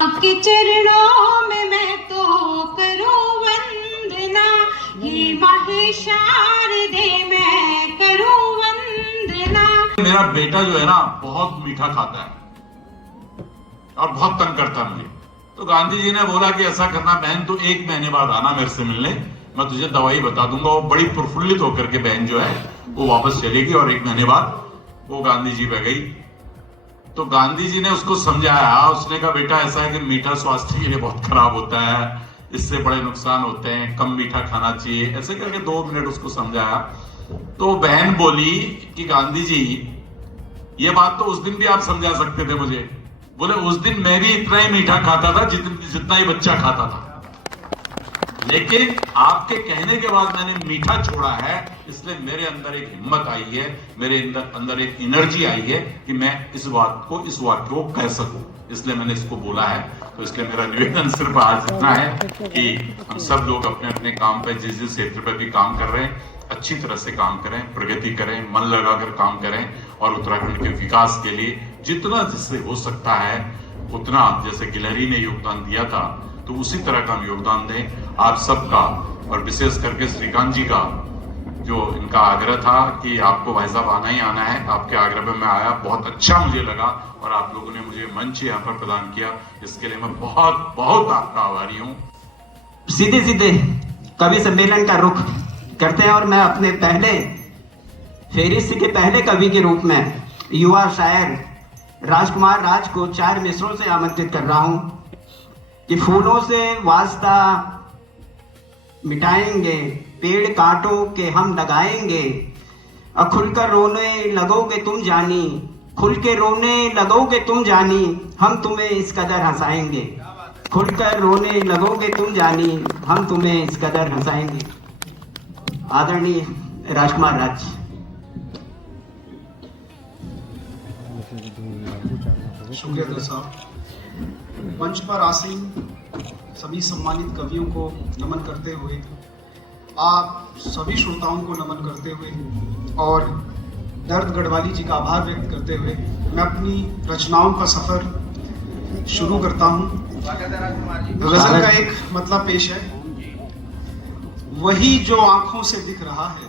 आपके चरणों में मैं तो करूं वंदना, ये माहे शारदे मैं करूं वंदना। मेरा बेटा जो है ना बहुत मीठा खाता है और बहुत तंग करता है मुझे। तो गांधी जी ने बोला कि ऐसा करना बहन, तो 1 महीने बाद आना मेरे से मिलने, मैं तुझे दवाई बता दूंगा। वो बड़ी प्रफुल्लित होकर के बहन जो है वो वापस चलेगी और 1 महीने बाद वो गांधी जी पे गई। तो गांधी जी ने उसको समझाया, उसने कहा बेटा ऐसा है कि मीठा स्वास्थ्य के लिए बहुत खराब होता है, इससे बड़े नुकसान होते हैं, कम मीठा खाना चाहिए। ऐसे करके 2 मिनट उसको समझाया। तो बहन बोली कि गांधी जी ये बात तो उस दिन भी आप समझा सकते थे मुझे। बोले उस दिन मैं भी इतना ही मीठा खाता था जितना ही बच्चा खाता था, लेकिन आपके कहने के बाद मैंने मीठा छोड़ा है, इसलिए मेरे अंदर एक हिम्मत आई है, मेरे अंदर एक एनर्जी आई है कि मैं इस वाक्य को कह सकूं, इसलिए मैंने इसको बोला है। तो इसलिए मेरा निवेदन सिर्फ आज इतना है कि हम सब लोग अपने अपने काम पे, जिस क्षेत्र पे भी काम कर रहे हैं, अच्छी तरह से काम करें, प्रगति करें, मन लगाकर काम करें और उत्तराखंड के विकास के लिए जितना जिससे हो सकता है उतना, जैसे गिलहरी ने योगदान दिया था तो उसी तरह का हम योगदान दें। आप सबका और विशेष करके श्रीकांत जी का जो इनका आग्रह था कि आपको भाई साहब आना ही आना है, आपके आग्रह पे मैं आया, बहुत अच्छा मुझे लगा और आप लोगों ने मुझे मंच यहाँ पर प्रदान किया, इसके लिए मैं बहुत बहुत आपका आभारी हूँ। सीधे सीधे कवि सम्मेलन का रुख करते हैं और मैं अपने पहले फेरिस्त के पहले कवि के रूप में युवा शायर राजकुमार राज को 4 मिसरों से आमंत्रित कर रहा हूं कि फूलों से वास्ता मिटाएंगे, पेड़ कांटों के हम लगाएंगे, खुलकर रोने लगोगे तुम जानी, खुल के रोने लगोगे तुम जानी, हम तुम्हें इस कदर हंसाएंगे, खुलकर रोने लगोगे तुम जानी, हम तुम्हें इस कदर हंसाएंगे। आदरणीय राजकुमार राज। शुक्रिया साहब। मंच पर आसीन सभी सम्मानित कवियों को नमन करते हुए, आप सभी श्रोताओं को नमन करते हुए और दर्द गढ़वाली जी का आभार व्यक्त करते हुए मैं अपनी रचनाओं का सफर शुरू करता हूँ। गजल का एक मतलब पेश है। वही जो आंखों से दिख रहा है,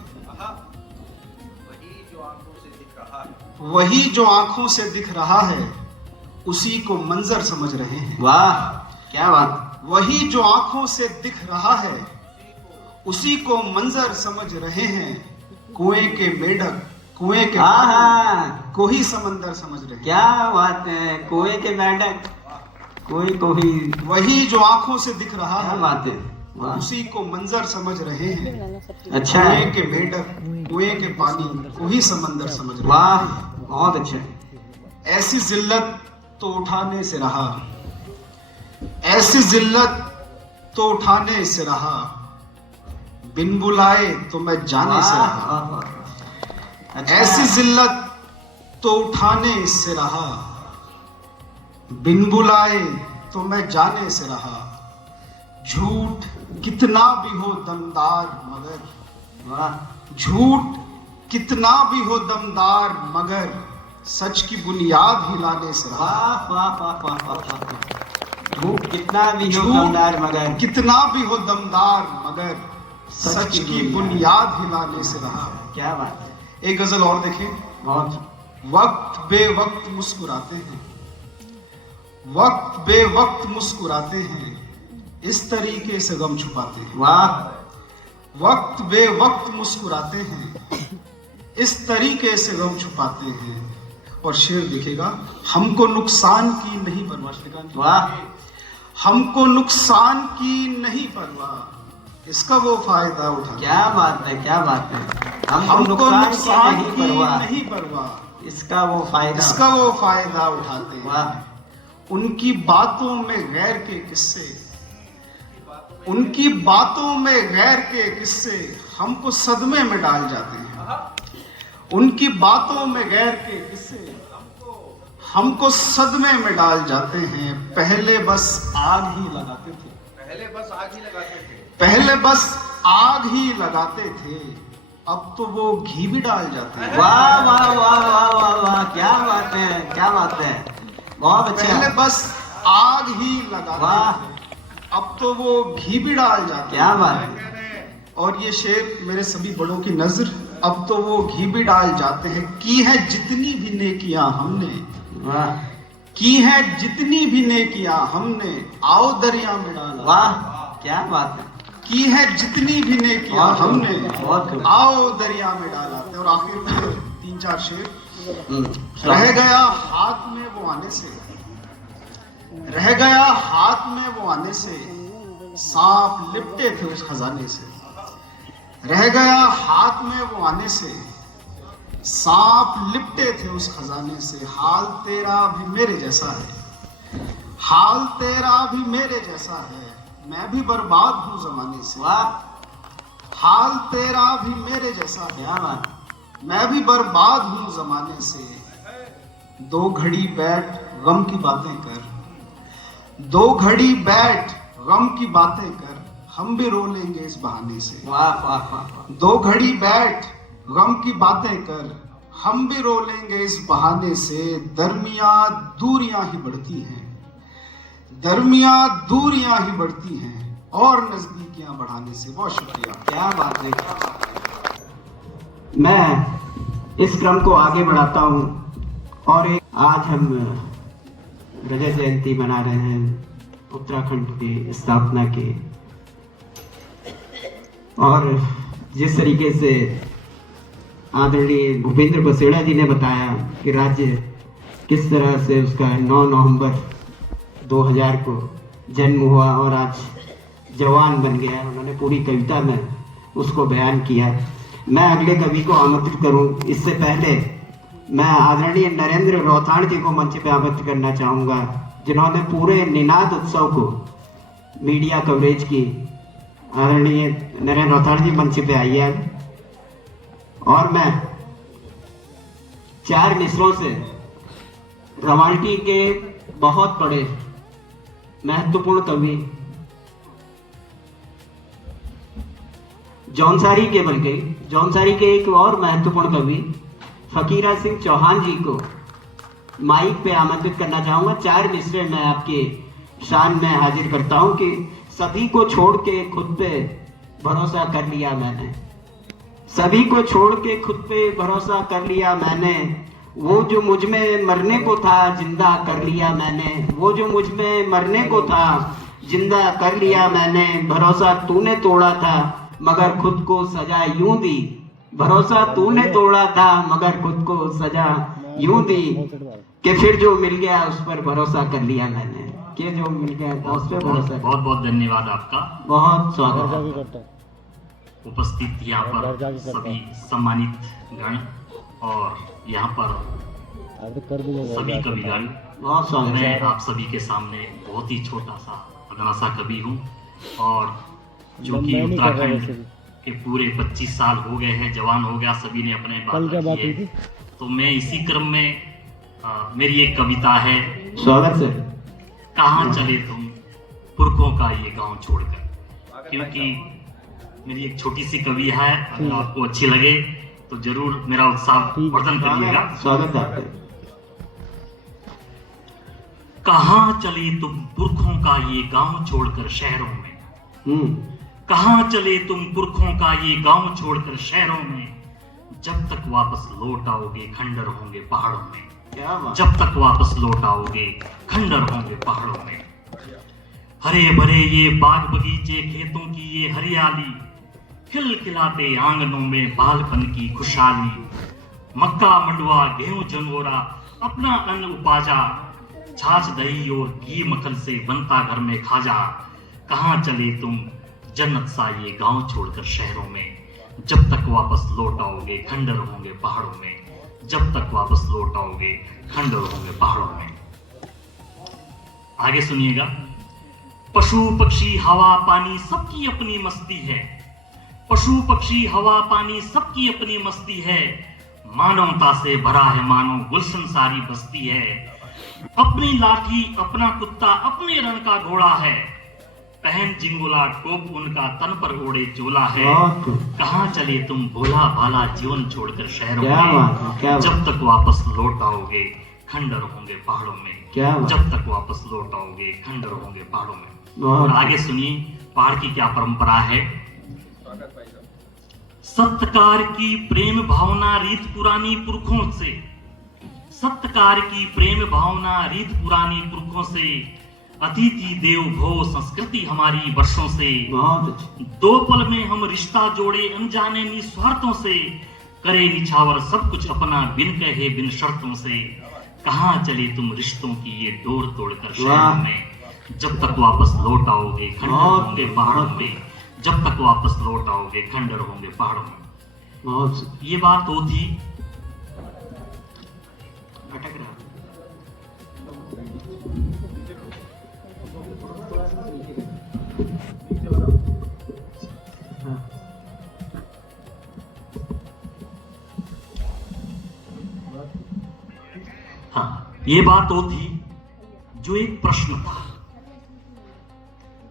वही जो आंखों से दिख रहा है, उसी को मंजर समझ रहे हैं। वाह क्या बात। वही जो आंखों से दिख रहा है, उसी को मंजर समझ रहे हैं। कुएं के मेढक, कुएं के कोई समंदर समझ रहे हैं। क्या बात है, कुएं के मेढक कोई वही जो आंखों से दिख रहा है, बात है, उसी को मंजर समझ रहे हैं। अच्छा, कुएं के मेढक, कुएं के पानी, कोई समंदर समझ रहे हैं। वाह बहुत अच्छा। ऐसी जिल्लत तो उठाने से रहा, ऐसी जिल्लत तो उठाने से रहा, बिन बुलाए तो मैं जाने से रहा। अच्छा। ऐसी जिल्लत तो उठाने से रहा, बिन बुलाए तो मैं जाने से रहा। झूठ कितना भी हो दमदार मगर, वाह, झूठ कितना भी हो दमदार मगर, सच की बुनियाद हिलाने से रहा। वाह वाह वाह वाह। झूठ कितना भी हो दमदार मगर, कितना भी हो दमदार मगर, सच की बुनियाद हिलाने से रहा। क्या बात है। एक गजल और देखें। बहुत। वक्त बेवक्त मुस्कुराते हैं, वक्त बेवक्त मुस्कुराते हैं, इस तरीके से गम छुपाते हैं। वाह। वक्त बेवक्त मुस्कुराते हैं, इस तरीके से गम छुपाते हैं। और शेर दिखेगा, हमको नुकसान की नहीं परवाह। श्रीकांत, वाह। हमको नुकसान की नहीं परवाह, इसका वो फायदा उठा। क्या बात है, क्या बात है। हमको नुकसान की नहीं परवाह, इसका वो फायदा उठाते हैं। वाह। उनकी बातों में गैर के किस्से, उनकी बातों में गैर के किस्से हमको सदमे में डाल जाते हैं। उनकी बातों में गैर के किस्से हमको सदमे में डाल जाते हैं। पहले बस आग ही लगाते थे, पहले बस आग ही लगाते थे, अब तो वो घी भी डाल जाते हैं। वाह वाह वाह वाह वाह वाह, क्या बात है, क्या बात है, बहुत अच्छा। पहले बस आग ही लगाते वाह। थे, अब तो वो घी भी डाल जाते हैं। क्या बात है। और ये शेर मेरे सभी बड़ों की नजर, अब तो वो घी भी डाल जाते हैं। की है जितनी भी नेकियां हमने, वाह की है जितनी भी नेकियां हमने, आओ दरिया में डाला। वाह, क्या बात है। की है जितनी भी नेकियां बहुत हमने, बहुत खूब। आओ दरिया में डाला। और आखिर में 3-4 शेर। रह गया हाथ में वो आने से, रह गया हाथ में वो आने से, सांप लिपटे थे उस खजाने से। रह गया हाथ में वो आने से, सांप लिपटे थे उस खजाने से। हाल तेरा भी मेरे जैसा है, हाल तेरा भी मेरे जैसा है, मैं भी बर्बाद हूं जमाने से। वाह, हाल तेरा भी मेरे जैसा है, क्या बात। मैं भी बर्बाद हूं जमाने से। दो घड़ी बैठ गम की बातें कर, दो घड़ी बैठ गम की बातें कर, हम भी रो लेंगे इस बहाने से। वाह वाह वाह। दो घड़ी बैठ गम की बातें कर, हम भी रो लेंगे इस बहाने से। दरमिया दूरियां ही बढ़ती हैं, दरमिया दूरियां ही बढ़ती हैं, और नजदीकियां बढ़ाने से। बहुत शुक्रिया। क्या बात है। मैं इस क्रम को आगे बढ़ाता हूँ और आज हम रजत जयंती मना रहे हैं उत्तराखंड की स्थापना के। और जिस तरीके से आदरणीय भूपेंद्र बसेड़ा जी ने बताया कि राज्य किस तरह से उसका 9 नवंबर 2000 को जन्म हुआ और आज जवान बन गया, उन्होंने पूरी कविता में उसको बयान किया। मैं अगले कवि को आमंत्रित करूं, इससे पहले मैं आदरणीय नरेंद्र रौथाण जी को मंच पे आमंत्रित करना चाहूँगा, जिन्होंने पूरे निनाद उत्सव को मीडिया कवरेज की। आदरणीय नरेंद्र रौथाण जी मंच पे आइए। और मैं 4 मिसरों से रवाल्टी के बहुत बड़े महत्वपूर्ण कवि जौनसारी के एक और महत्वपूर्ण कवि फकीरा सिंह चौहान जी को माइक पे आमंत्रित करना चाहूंगा। 4 मिसरे मैं आपके शान में हाजिर करता हूं कि सभी को छोड़ के खुद पे भरोसा कर लिया मैंने, सभी को छोड़ के खुद पे भरोसा कर लिया मैंने, वो जो मुझ में मरने को था जिंदा कर लिया मैंने, वो जो मुझ में मरने को था जिंदा कर लिया मैंने। भरोसा तूने तोड़ा था मगर खुद को सजा यूं दी, भरोसा तूने तोड़ा था मगर खुद को सजा यूं दी, कि फिर जो मिल गया उस पर भरोसा कर लिया मैंने, कि जो मिल गया उस पर भरोसा। बहुत बहुत धन्यवाद आपका, बहुत स्वागत है। उपस्थित यहाँ पर सभी सम्मानित गण और यहाँ पर सभी कविगण। बहुत स्वागत मैं है। आप सभी के सामने बहुत ही छोटा सा अदना सा कवि हूँ, और जो कि उत्तराखंड के पूरे 25 साल हो गए हैं, जवान हो गया, सभी ने अपने बात की है, तो मैं इसी क्रम में मेरी एक कविता है। स्वागत सर। कहाँ चले तुम पुरखों का ये गांव छोड़कर, क्योंकि मेरी एक छोटी सी कविता है, अगर आपको अच्छी लगे तो जरूर मेरा उत्साह वर्धन करिएगा। स्वागत है आपका। कहाँ चले तुम पुरखों का ये गांव छोड़कर शहरों में, कहाँ चले तुम पुरखों का ये गांव छोड़कर शहरों में, जब तक वापस लौट आओगे खंडर होंगे पहाड़ों में, क्या बात। जब तक वापस लौट आओगे खंडर होंगे पहाड़ों में। हरे भरे ये बाग बगीचे, खेतों की ये हरियाली, खिलखिलाते आंगनों में बालपन की खुशहाली, मक्का मंडवा गेहूं जंगोरा अपना अन्न उपाजा, छाछ दही और घी मक्खन से बनता घर में खाजा। कहाँ चले तुम जन्नत सा ये गांव छोड़कर शहरों में, जब तक वापस लौट आओगे खंडर होंगे पहाड़ों में, जब तक वापस लौट आओगे खंडर होंगे पहाड़ों में। आगे सुनिएगा। पशु पक्षी हवा पानी सबकी अपनी मस्ती है, पशु पक्षी हवा पानी सबकी अपनी मस्ती है, मानवता से भरा है मानो गुलशन सारी बस्ती है। अपनी लाठी अपना कुत्ता अपने रण का घोड़ा है, पहन जिंगुला टोप उनका तन पर ओढ़े चोला है। बहुत खूब। कहाँ चले तुम भोला भाला जीवन छोड़कर शहरों क्या में, बात है, क्या बात। जब तक वापस लौट आओगे खंडर होंगे पहाड़ों में, क्या बात। जब तक वापस लौट आओगे खंडर होंगे पहाड़ों में। बहुत। और आगे सुनिए पहाड़ की क्या परंपरा है। सत्कार की प्रेम भावना रीत पुरानी पुरखों से, सत्कार की प्रेम भावना रीत पुरानी पुरखों से, अतिथि देव भव संस्कृति हमारी वर्षों से। बहुत अच्छा। दो पल में हम रिश्ता जोड़े अनजाने निस्वार्थों से, करे निछावर सब कुछ अपना बिन कहे बिन शर्तों से। कहाँ चले तुम रिश्तों की ये डोर तोड़कर शहरों में, जब तक वापस लौट आओगे खंडर होंगे पहाड़ों में, जब तक वापस लौट आओगे खंडर होंगे पहाड़ों में। बहुत ये बात वो थी। अटक रहा। हाँ, ये बात वो थी जो एक प्रश्न था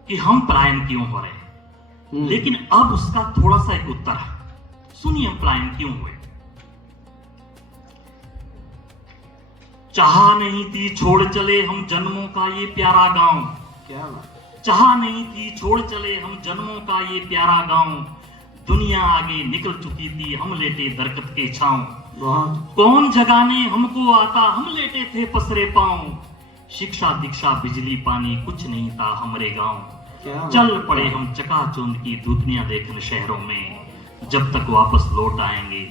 कि हम पलायन क्यों हो रहे हैं, लेकिन अब उसका थोड़ा सा एक उत्तर है। सुनिए हम पलायन क्यों हुए। चाहा नहीं थी छोड़ चले हम जन्मों का ये प्यारा गांव, क्या बात। चाहा नहीं थी छोड़ चले हम जन्मों का ये प्यारा गांव, दुनिया आगे निकल चुकी थी हम लेटे दरख्त के छांव। बहुत। कौन जगाने हमको आता हम लेटे थे पसरे पांव, शिक्षा दीक्षा बिजली पानी कुछ नहीं था हमारे गांव। क्या बात। चल पड़े हम चकाचौंध की दुनिया देखने शहरों में, जब तक वापस लौट आएंगे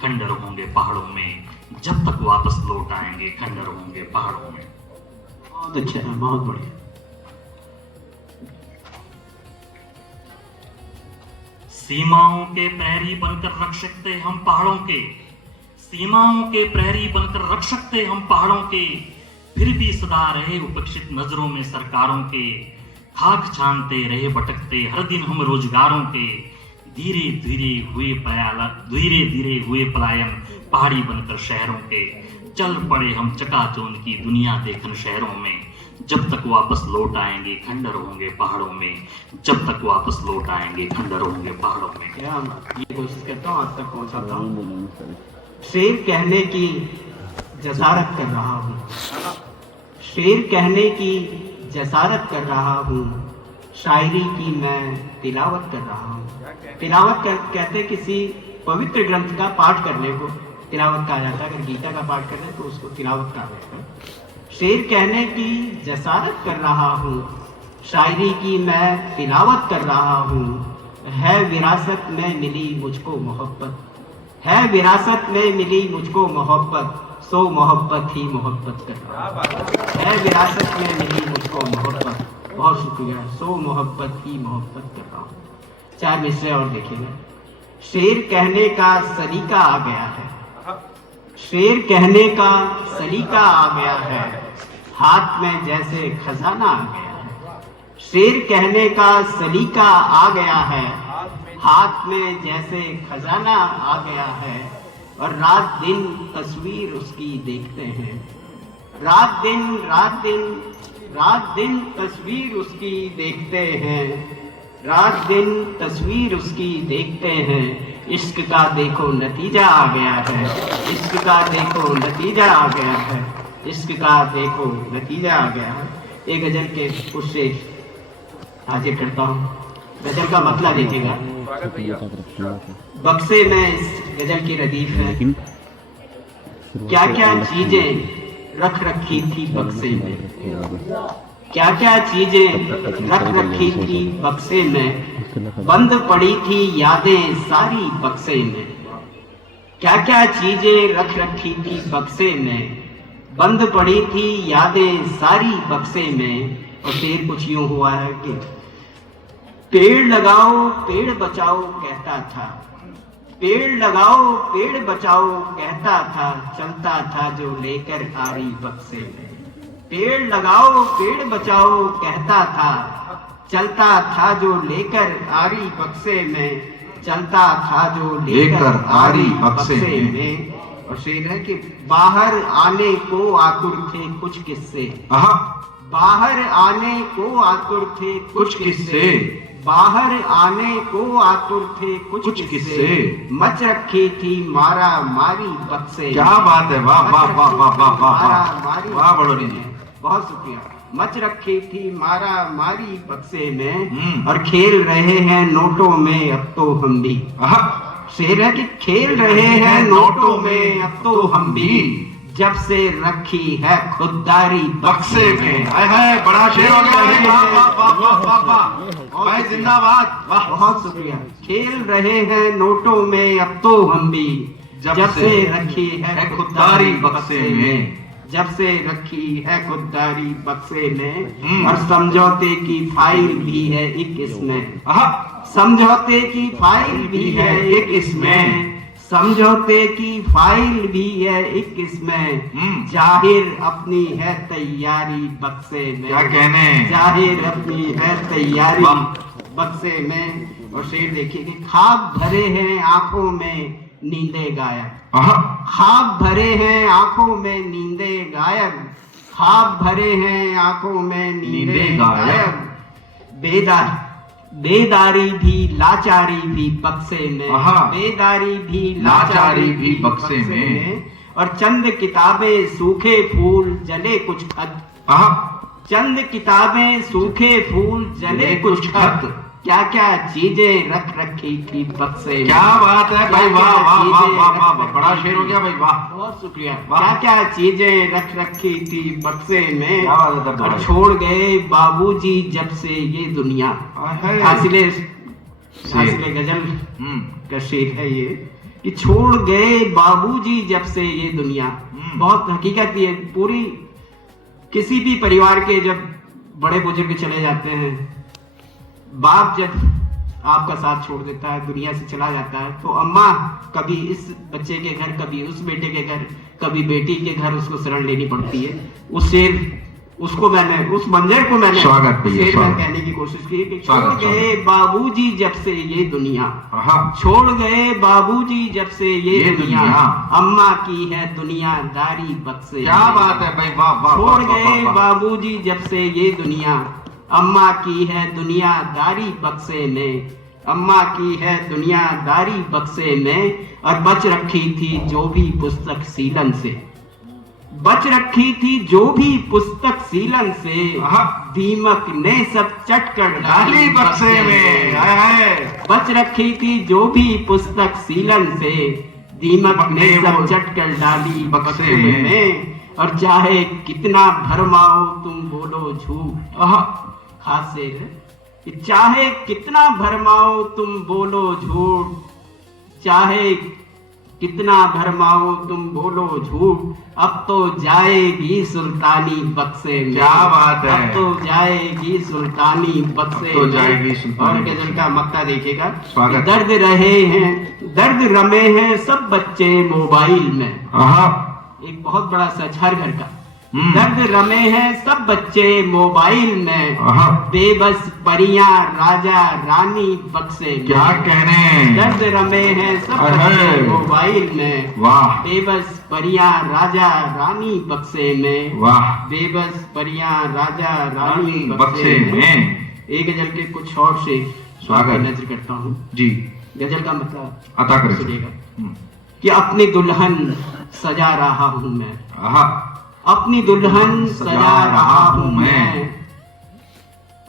खंडर होंगे पहाड़ों में, जब तक वापस लौट आएंगे खंडर होंगे पहाड़ों में। बहुत अच्छा है, बहुत बढ़िया। सीमाओं के प्रहरी बनकर रख सकते हम पहाड़ों के, सीमाओं के प्रहरी बनकर रख सकते हम पहाड़ों के, फिर भी सदा रहे उपेक्षित नजरों में सरकारों के। खाक छानते रहे भटकते हर दिन हम रोजगारों के, धीरे धीरे हुए पलायन पहाड़ी बनकर शहरों के। चल पड़े हम चकाचौंध की दुनिया देखन शहरों में, जब तक वापस लौट आएंगे खंडर होंगे पहाड़ों में, जब तक वापस लौट आएंगे खंडर होंगे पहाड़ों में। क्या बात। ये कोशिश करता हूँ आज तक पहुंचाता हूँ। शेर कहने की जसारत कर रहा हूँ, शेर कहने की जसारत कर रहा हूँ, शायरी की मैं तिलावत कर रहा हूँ। तिलावत कहते किसी पवित्र ग्रंथ का पाठ करने को तिलावत कहा जाता है। अगर गीता का पाठ करने तो उसको तिलावत कहा जाता है। शेर कहने की जसारत कर रहा हूँ, शायरी की मैं तिलावत कर रहा हूँ। है विरासत में मिली मुझको मोहब्बत, है विरासत में मिली मुझको मोहब्बत, सो मोहब्बत ही मोहब्बत कर रहा हूँ। है विरासत में मिली मुझको मोहब्बत, बहुत शुक्रिया, सो मोहब्बत ही मोहब्बत कर रहा हूँ। 4 मिसरे और देखेंगे। शेर कहने का सलीका आ गया है, शेर कहने का सलीका आ गया है, हाथ में जैसे खजाना आ गया है। शेर कहने का सलीका आ गया है, हाथ में जैसे खजाना आ गया है, और रात दिन तस्वीर उसकी देखते हैं। रात दिन तस्वीर उसकी देखते हैं, रात दिन तस्वीर उसकी देखते हैं। इश्क का देखो नतीजा आ गया है, इश्क का देखो नतीजा आ गया है, इश्क का देखो नतीजा आ गया है। एक गजल के उससे हाजिर करता हूँ। गजल का मतलब देखिएगा। बक्से में इस गजल की रदीफ है। क्या क्या चीजें रख रखी थी बक्से में, क्या क्या चीजें रख रखी थी बक्से में, बंद पड़ी थी यादें सारी बक्से में। क्या क्या चीजें रख रखी थी बक्से में, बंद पड़ी थी यादें सारी बक्से में। और शेर कुछ यूं हुआ है कि पेड़ लगाओ पेड़ बचाओ कहता था, पेड़ लगाओ पेड़ बचाओ कहता था, चलता था जो लेकर आरी बक्से में। पेड़ लगाओ पेड़ बचाओ कहता था, चलता था जो लेकर आरी बक्से में, चलता था जो लेकर आरी बक्से में। और शेर है कि बाहर आने को आतुर थे कुछ किस्से, बाहर आने को आतुर थे कुछ किस्से, बाहर आने को आतुर थे कुछ किस्से, मच रखी थी मारा मारी बक्से। क्या बात है, वाह वाह वाह वाह वाह वाह वाह वाह बड़ोनी जी, बहुत शुक्रिया। मच रखी थी मारा मारी बक्से में और खेल रहे हैं नोटों में अब तो हम भी। शेर है कि खेल रहे हैं नोटों में अब तो हम भी, जब से रखी है खुददारी बक्से में। है बड़ा शेर हो गया, वाह वाह वाह वाह वाह वाह भाई जिंदाबाद, वाह। बहुत शुक्रिया। खेल रहे हैं नोटों में अब तो हम भी, जब से रखी है खुददारी बक्से में, जब से रखी है खुददारी बक्से में। और समझौते की फाइल भी है एक इसमें, समझौते की फाइल भी है एक इसमें, समझौते की फाइल भी है एक इसमें। जाहिर अपनी है तैयारी बक्से में, क्या कहने, जाहिर अपनी है तैयारी बक्से में। और शेर देखिए कि ख्वाब भरे हैं आंखों में नींदे गायब, ख्वाब भरे हैं आंखों में नींदे गायब, ख्वाब भरे हैं आंखों में नींदे गायब। बेदारी भी लाचारी भी बक्से में, बेदारी भी लाचारी भी बक्से में। और चंद किताबें सूखे फूल जले कुछ खत, चंद किताबें सूखे फूल जले कुछ खत। क्या क्या चीजें रख रखी थी बक्से में। क्या बात है भाई, वाह वाह वाह वाह वाह, बड़ा शेर हो गया भाई, वाह। बहुत शुक्रिया। क्या क्या चीजें रख रखी थी बक्से में और छोड़ गए बाबूजी जब से ये दुनिया। हासिले गजल का शेर है ये कि छोड़ गए बाबूजी जब से ये दुनिया। बहुत हकीकत ये पूरी, किसी भी परिवार के जब बड़े बुजुर्ग चले जाते हैं, बाप जब आपका साथ छोड़ देता है, दुनिया से चला जाता है, तो अम्मा कभी इस बच्चे के घर, कभी उस बेटे के घर, कभी बेटी के घर उसको शरण लेनी पड़ती है। उस शेर, उसको मैंने, उस मंजर को मैंने शेर में कहने की कोशिश की कि छोड़ गए बाबूजी जब से ये दुनिया, छोड़ गए बाबूजी जब से ये दुनिया, अम्मा की है दुनियादारी बक्से। क्या बात है भाई, वाह वाह। छोड़ गए बाबूजी जब से ये दुनिया, अम्मा की है दुनियादारी बक्से में, अम्मा की है दुनियादारी बक्से में। और बच रखी थी जो भी पुस्तक सीलन से, बच रखी थी जो भी पुस्तक सीलन से, दीमक ने सब चट कर डाली बक्से में। बच रखी थी जो भी पुस्तक सीलन से, दीमक ने सब चट कर डाली बक्से में। और चाहे कितना भरमाओ तुम बोलो झूठ, खास शेर है कि चाहे कितना भरमाओ तुम बोलो झूठ, चाहे कितना भरमाओ तुम बोलो झूठ, अब तो जाएगी सुल्तानी बक्से में। क्या बात है, अब तो जाएगी सुल्तानी बक्से तो जाएगी सुल्तानी। और गजल का मक्ता देखिएगा। स्वागत। दर्द रमे हैं सब बच्चे मोबाइल में। एक बहुत बड़ा सच हर घर का। दर्द रमे हैं सब बच्चे मोबाइल में, बेबस परियां राजा रानी बक्से में। क्या कहने, दर्द रमे हैं सब बच्चे मोबाइल में, वाह। बेबस परियां राजा रानी बक्से में, वाह। बेबस परियां राजा रानी बक्से में। एक गजल के कुछ और से स्वागत नजर करता हूँ जी। गजल का मतलब अता करें सुनिएगा कि अपनी दुल्हन सजा रहा हूँ मैं, अपनी दुल्हन सजा रहा हूँ मैं,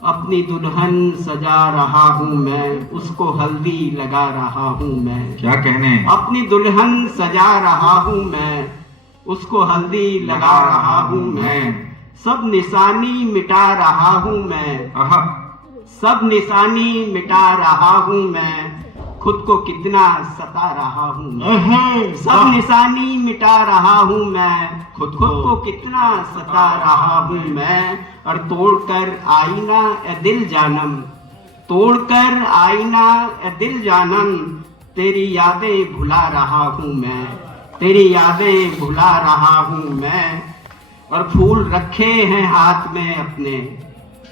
अपनी दुल्हन सजा रहा हूँ मैं, उसको हल्दी लगा रहा हूँ मैं। क्या कहने, अपनी दुल्हन सजा रहा हूँ मैं, उसको हल्दी लगा रहा हूँ मैं। सब निशानी मिटा रहा हूँ मैं, सब निशानी मिटा रहा हूँ मैं, खुद को कितना सता रहा हूँ मैं। सब निशानी मिटा रहा हूँ मैं, खुद को कितना सता रहा हूँ मैं। और तोड़कर आईना ए दिल जानम, तोड़कर आईना ए दिल जानम, तेरी यादें भुला रहा हूँ मैं, तेरी यादें भुला रहा हूँ मैं। और फूल रखे हैं हाथ में अपने,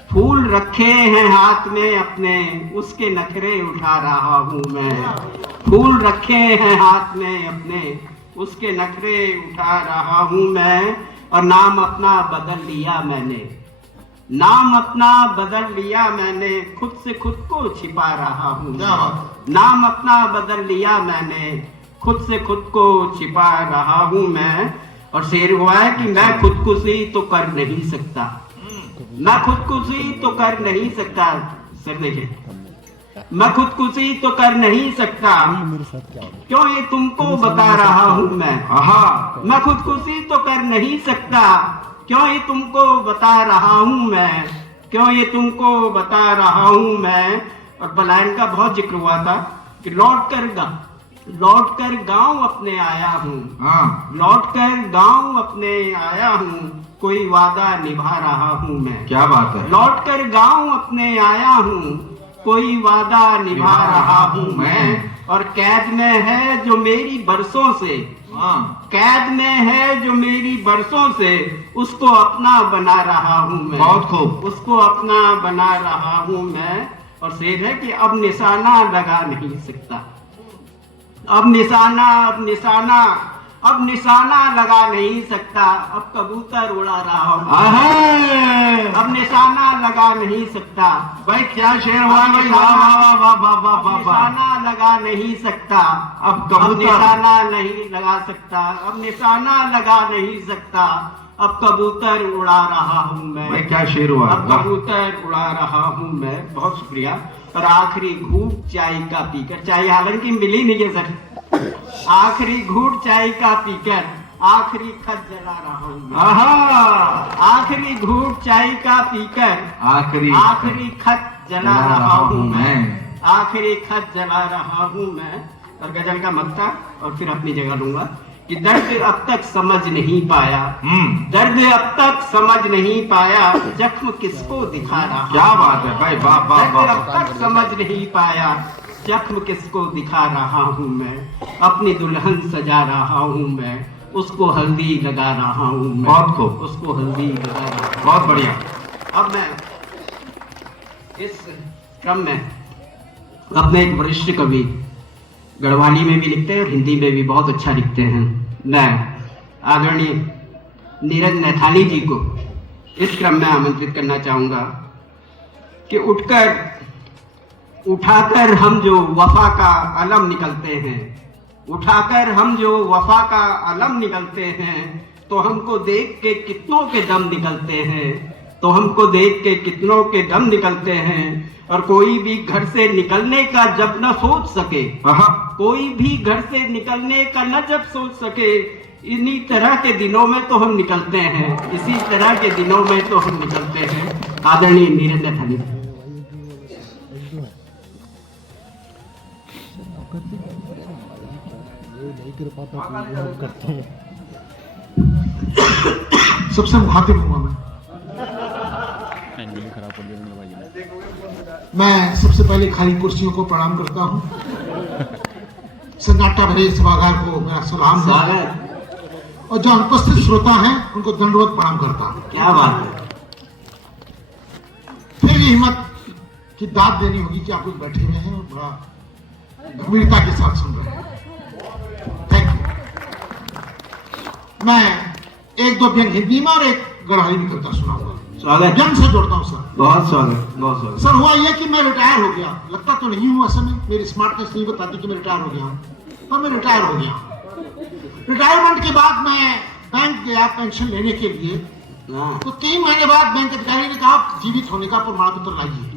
फूल रखे हैं हाथ में अपने, उसके नखरे उठा रहा हूँ मैं। फूल रखे हैं हाथ में अपने, उसके नखरे उठा रहा हूँ मैं। और नाम अपना बदल लिया मैंने, नाम अपना बदल लिया मैंने, खुद से खुद को छिपा रहा हूँ। क्या बात? नाम अपना बदल लिया मैंने, खुद से खुद को छिपा रहा हूँ मैं। और शेर हुआ है कि मैं खुदकुशी तो कर नहीं सकता, मैं खुदकुशी तो कर नहीं सकता। सर देखिए, मैं खुदकुशी तो कर नहीं सकता, क्यों ये तुमको बता रहा हूँ मैं। मैं खुदकुशी तो कर नहीं सकता, क्यों ये तुमको बता रहा हूँ मैं, क्यों ये तुमको बता रहा हूँ मैं। और बलायन का बहुत जिक्र हुआ था कि लौट कर गांव अपने आया हूँ, लौट कर गांव अपने आया हूँ, कोई वादा निभा रहा हूँ मैं। क्या बात है? लौट कर गांव अपने आया हूँ, कोई वादा निभा रहा हूँ मैं। और कैद में है जो मेरी बरसों से, कैद में है जो मेरी बरसों से, उसको अपना बना रहा हूँ मैं। बहुत खूब। उसको अपना बना रहा हूँ मैं। और शेर है कि अब निशाना लगा नहीं सकता, अब निशाना लगा नहीं सकता, अब कबूतर उड़ा रहा हूँ। अब निशाना लगा नहीं सकता। भाई क्या शेर हुआ भाई, वाह वाह वाह वाह वाह वाह। निशाना लगा नहीं सकता, अब निशाना नहीं लगा सकता, अब निशाना लगा नहीं सकता, अब कबूतर उड़ा रहा हूँ मैं। भाई क्या शेर हुआ, अब कबूतर उड़ा रहा हूँ मैं। बहुत शुक्रिया। और आखिरी घूट चाय का पीकर, चाय हालांकि मिली नहीं है सर, आखिरी घूट चाय का पीकर आखिरी खत जला रहा हूँ। आखिरी घूट चाय का पीकर आखिरी खत जला रहा हूँ मैं, आखिरी खत जला रहा हूँ मैं। और गजल का मक्ता और फिर अपनी जगह लूंगा कि दर्द अब तक समझ नहीं पाया, दर्द अब तक समझ नहीं पाया, जख्म किसको दिखा रहा। क्या बात है भाई, वाह वाह दर्द वाह। अब तक समझ नहीं पाया, जख्म किसको दिखा रहा हूँ मैं। अपनी दुल्हन सजा रहा हूँ मैं, उसको हल्दी लगा रहा हूँ मैं। बहुत खूब। उसको हल्दी लगा रहा हूँ। बहुत बढ़िया। अब मैं इस क्रम में अपने एक वरिष्ठ कवि, गढ़वाली में भी लिखते हैं और हिंदी में भी बहुत अच्छा लिखते हैं, मैं आदरणीय नीरज नैथानी जी को इस क्रम में आमंत्रित करना चाहूंगा कि उठाकर हम जो वफा का अलम निकलते हैं, उठाकर हम जो वफा का अलम निकलते हैं, तो हमको देख के कितनों के दम निकलते हैं, तो हमको देख के कितनों के दम निकलते हैं। और कोई भी घर से निकलने का जब न सोच सके, कोई भी घर से निकलने का न जब सोच सके, इन्हीं तरह के दिनों में तो हम निकलते हैं, इसी तरह के दिनों में तो हम निकलते हैं। आदरणीय नीरज नैथानी। सबसे मुखातिब हुआ मैं सबसे पहले खाली कुर्सियों को प्रणाम करता हूँ, सन्नाटा भरे सभागार को मेरा सलाम है, और जो अनुपस्थित श्रोता हैं उनको दंडवत प्रणाम करता हूँ। क्या बात है। फिर भी हिम्मत की दाद देनी होगी कि आप लोग बैठे हुए हैं और बड़ा गंभीरता के साथ सुन रहे हैं। Thank you. मैं एक दो व्यंग हिंदी में और एक गढ़वाली में कविता सुनाऊंगा। स्वागत। व्यंग से जोड़ता हूँ सर। बहुत स्वागत, बहुत स्वागत। सर हुआ यह कि मैं रिटायर हो गया, लगता तो नहीं हूँ असल में, मेरी स्मार्टनेस नहीं बताती कि मैं रिटायर हो गया हूँ, पर मैं रिटायर हो गया। रिटायरमेंट के बाद मैं बैंक गया पेंशन लेने के लिए, तो 3 महीने बाद बैंक अधिकारी ने कहा जीवित होने का प्रमाण पत्र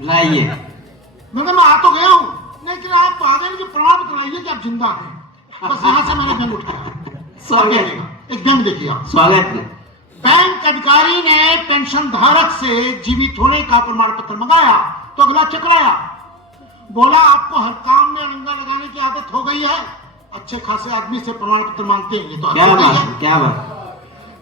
लाइए। मैंने मैं आ तो गया हूँ, लेकिन आप आगे जो प्रमाण पत्र लाइए कि आप जिंदा हैं। बस यहाँ से मैंने बैंक उठाया। स्वागत। एक बैंक देखिए आप। स्वागत। बैंक अधिकारी ने पेंशन धारक से जीवित होने का प्रमाण पत्र मंगाया तो अगला चकराया, बोला आपको हर काम में अड़ंगा लगाने की आदत हो गई है, अच्छे खासे आदमी से प्रमाण पत्र मांगते हैं, ये तो क्या बात, क्या बात।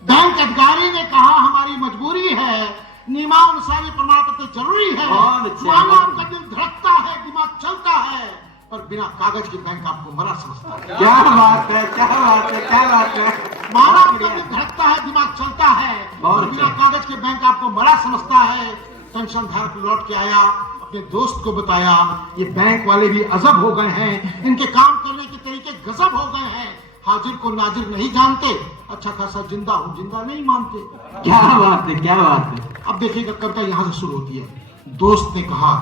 बैंक अधिकारी ने कहा हमारी मजबूरी है, नियमानुसार ये प्रमाण पत्र जरूरी है, माना आपका दिल धड़कता है, दिमाग चलता है, पर बिना कागज के बैंक आपको मरा समझता है। क्या बात है, क्या बात है, क्या बात है। माना आपका दिल धड़कता है, दिमाग चलता है, और बिना कागज के बैंक आपको मरा समझता है। पेंशन धारक लौट के आया, अपने दोस्त को बताया, ये बैंक वाले भी अजब हो गए हैं, इनके काम करने के तरीके गजब हो गए हैं, हाजिर को नाजिर नहीं जानते, अच्छा खासा जिंदा हूं जिंदा नहीं मानते। क्या बात है, क्या बात है। अब देखिएगा कविता यहां से शुरू होती है। दोस्त ने कहा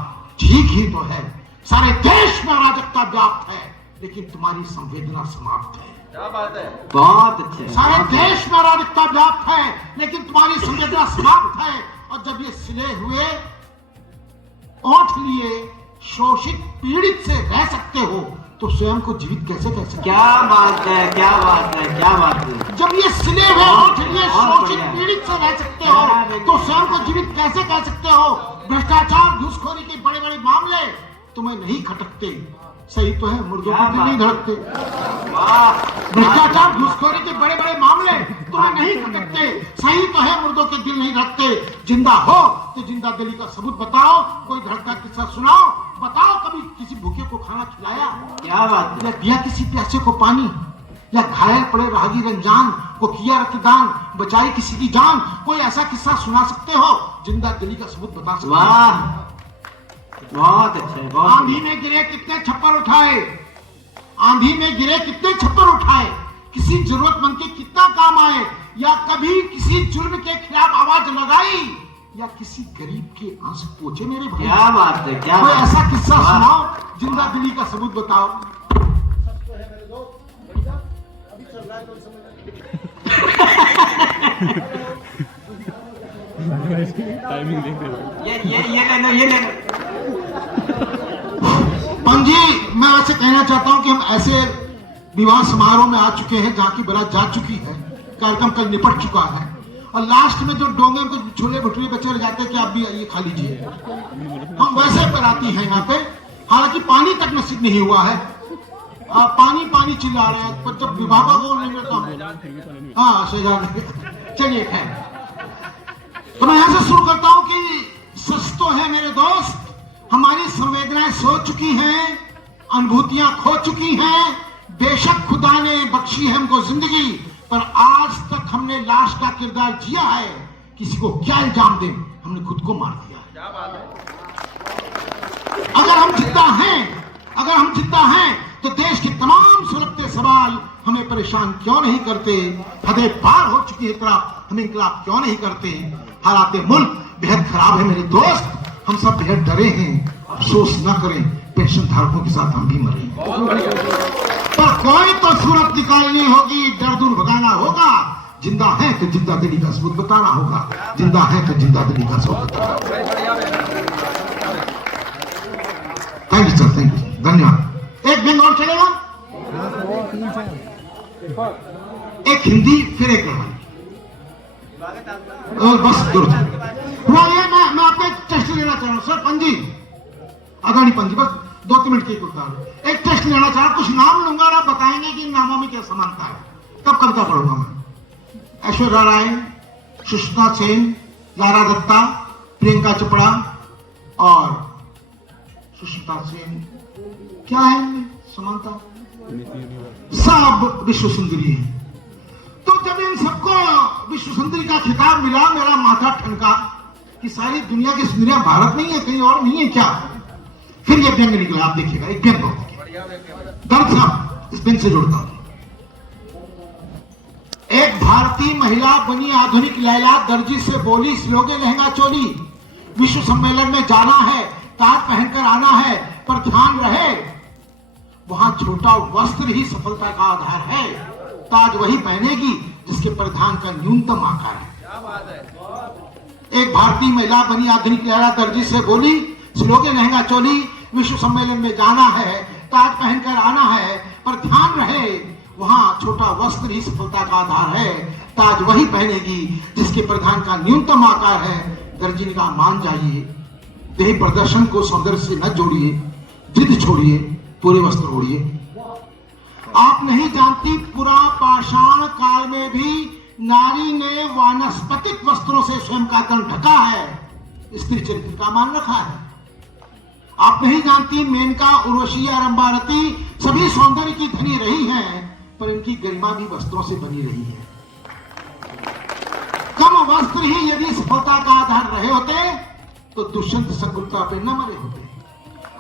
ठीक ही तो है, सारे देश में अराजकता व्याप्त है, लेकिन तुम्हारी संवेदना समाप्त है। क्या बात है, बहुत अच्छे। सारे देश में अराजकता व्याप्त है, लेकिन तुम्हारी संवेदना समाप्त है। और जब ये सिले हुए ओंठ लिए शोषित पीड़ित से रह सकते हो, तो स्वयं को जीवित कैसे कह सकते हो? क्या बात है, क्या बात है, क्या बात है। जब ये सिले हुए ओंठ लिए शोषित पीड़ित से रह सकते हो, तो स्वयं को जीवित कैसे कह सकते हो? भ्रष्टाचार घूसखोरी के बड़े बड़े मामले तुम्हें नहीं खटकते, सही तो है, मुर्दों को दिल नहीं धड़कते। भ्रष्टाचार घूसखोरी के बड़े बड़े मामले तुम्हें नहीं खटकते, सही तो है, मुर्दों के दिल नहीं धड़कते। जिंदा हो तो जिंदा दिली का सबूत बताओ, कोई धड़का किस्सा सुनाओ, बताओ कभी किसी भूखे को खाना खिलाया, क्या बात है। या दिया किसी प्यासे को पानी, या घायल पड़े राहगीर रंजान को किया रक्तदान, बचाई किसी की जान, कोई ऐसा किस्सा सुना सकते हो? जिंदा दिली का सबूत बता सकते हो? वाह, बहुत अच्छे, बहुत आंधी में गिरे कितने छप्पर उठाए, आंधी में गिरे कितने छप्पर उठाए, किसी जरूरतमंद के कितना काम आए, या कभी किसी जुल्म के खिलाफ आवाज लगाई, या किसी गरीब के आंसू पोंछे मेरे भाई। क्या बात है, क्या कोई बात है। ऐसा किस्सा सुनाओ, जिंदा दिली का सबूत बताओ। ये ले लो, ये ले लो। पंजी, मैं वैसे कहना चाहता हूं कि हम ऐसे विवाह समारोह में आ चुके हैं जहां की बारात जा चुकी है, कार्यक्रम कल निपट चुका है, और लास्ट में जो डोंगे में कुछ छोले भटूरे बचे रह जाते हैं कि आप भी आइए खा लीजिए। हम वैसे बाराती हैं यहाँ पे, हालांकि पानी तक नसीब नहीं हुआ है। पानी पानी चिल्ला रहे हैं, पर जब विवाह का बोल नहीं मिलता। हाँ सही बात है। चलिए खैर, तो मैं यहां से शुरू करता हूं कि सच तो है मेरे दोस्त, हमारी संवेदनाएं सो चुकी हैं, अनुभूतियां खो चुकी हैं। बेशक खुदा ने बख्शी है हमको जिंदगी, पर आज तक हमने लाश का किरदार जिया है। किसी को क्या इल्जाम दें, हमने खुद को मार दिया है। अगर हम जिंदा हैं तो देश के तमाम सुलगते सवाल हमें परेशान क्यों नहीं करते? हदें पार हो चुकी है तरफ, हम इंकलाब क्यों नहीं करते? हालात मुल्क बेहद खराब है मेरे दोस्त, हम सब बेहद डरे हैं। अफसोस न करें, पेंशन धारकों के साथ हम भी मरे, पर कोई तो सूरत निकालनी होगी, डर दूर भगाना होगा। जिंदा है तो जिंदा दिली का सबूत बताना होगा, जिंदा है तो जिंदा दिली का सबूत बताना होगा। Thank you sir, thank you, धन्यवाद। एक व्यंग और चलेगा, एक हिंदी फिर एक कहानी, और बस दुर्द हुआ। ये मैं आपको एक टेस्ट लेना चाह रहा हूँ सर। पंजी, अदानी पंजी, बस 2-3 मिनट की कुछ एक टेस्ट लेना चाह रहा हूँ। कुछ नाम लूंगा और आप बताएंगे कि नामों में क्या समानता है, तब कविता पढ़ूंगा मैं। ऐश्वर्या राय, सुष्मिता सेन, लारा दत्ता, प्रियंका चोपड़ा और सुष्मिता सेन, क्या है इनमें समानता? सब विश्व सुंदरी है। तो जब इन सबको विश्व सुंदरी का खिताब मिला, मेरा माथा ठनका कि सारी दुनिया की सुंदरियां भारत नहीं है, कहीं और नहीं है क्या? फिर ये व्यंग निकला, आप देखिएगा, एक व्यंग और देखिएगा। दर्द साहब, इस व्यंग से जोड़ता हूं। एक भारतीय महिला बनी आधुनिक लैला, दर्जी से बोली सिलोगे लहंगा चोली, विश्व सम्मेलन में जाना है, ताज पहनकर आना है, पर ध्यान रहे वहां छोटा वस्त्र ही सफलता का आधार है। ताज वही पहनेगी जिसके परिधान का न्यूनतम आकार है। एक भारतीय महिला बनी आधुनिक लैला, दर्जी से बोली सिलोगे लहंगा चोली, विश्व सम्मेलन में जाना है, ताज पहनकर आना है, पर ध्यान रहे वहां छोटा वस्त्र ही सफलता का आधार है। ताज वही पहनेगी जिसके परिधान का न्यूनतम आकार है। दर्जी ने कहा मान जाइए, देह प्रदर्शन को सौंदर्य से न जोड़िए, जिद छोड़िए, पूरे वस्त्र ओढ़िए। आप नहीं जानती, पुरा पाषाण काल में भी नारी ने वानस्पतिक वस्त्रों से स्वयं का तन ढका है, स्त्री चरित्र का मान रखा है। आप नहीं जानती, मेनका, उर्वशी, आरंभारती सभी सौंदर्य की धनी रही हैं, पर इनकी गरिमा भी वस्त्रों से बनी रही है। कम वस्त्र ही यदि सफलता का आधार रहे होते तो दुष्यंत शकुंतला पे न मरे होते।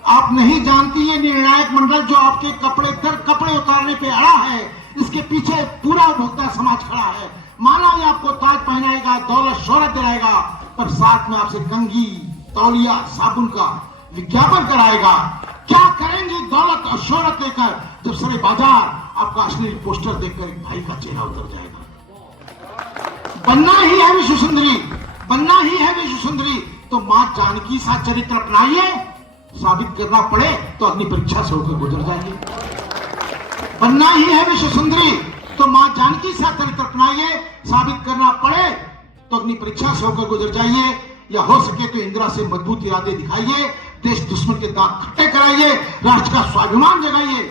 आप नहीं जानती, ये निर्णायक मंडल जो आपके कपड़े उतारने पे अड़ा है, इसके पीछे पूरा उपभोक्ता समाज खड़ा है। माना ये आपको ताज पहनाएगा, दौलत शोहरत दिलाएगा, पर साथ में आपसे कंघी, तौलिया, साबुन का विज्ञापन कराएगा। क्या करेंगी दौलत और शोहरत लेकर जब सारे बाजार आपका अश्लील पोस्टर देखकर एक भाई का चेहरा उतर जाएगा। बनना ही है विश्व सुंदरी, बनना ही है विश्व सुंदरी, तो मां जानकी सा चरित्र अपनाइए। साबित करना पड़े तो अग्नि परीक्षा से होकर गुजर जाइए। बनना ही है विश्व सुंदरी, तो मां जानकी सा चरित्र अपनाइए। साबित करना पड़े तो अग्नि परीक्षा से होकर गुजर जाइए, या हो सके तो इंदिरा से मजबूत इरादे दिखाइए, देश दुश्मन के दांत खट्टे कराइए, राष्ट्र का स्वाभिमान जगाइए,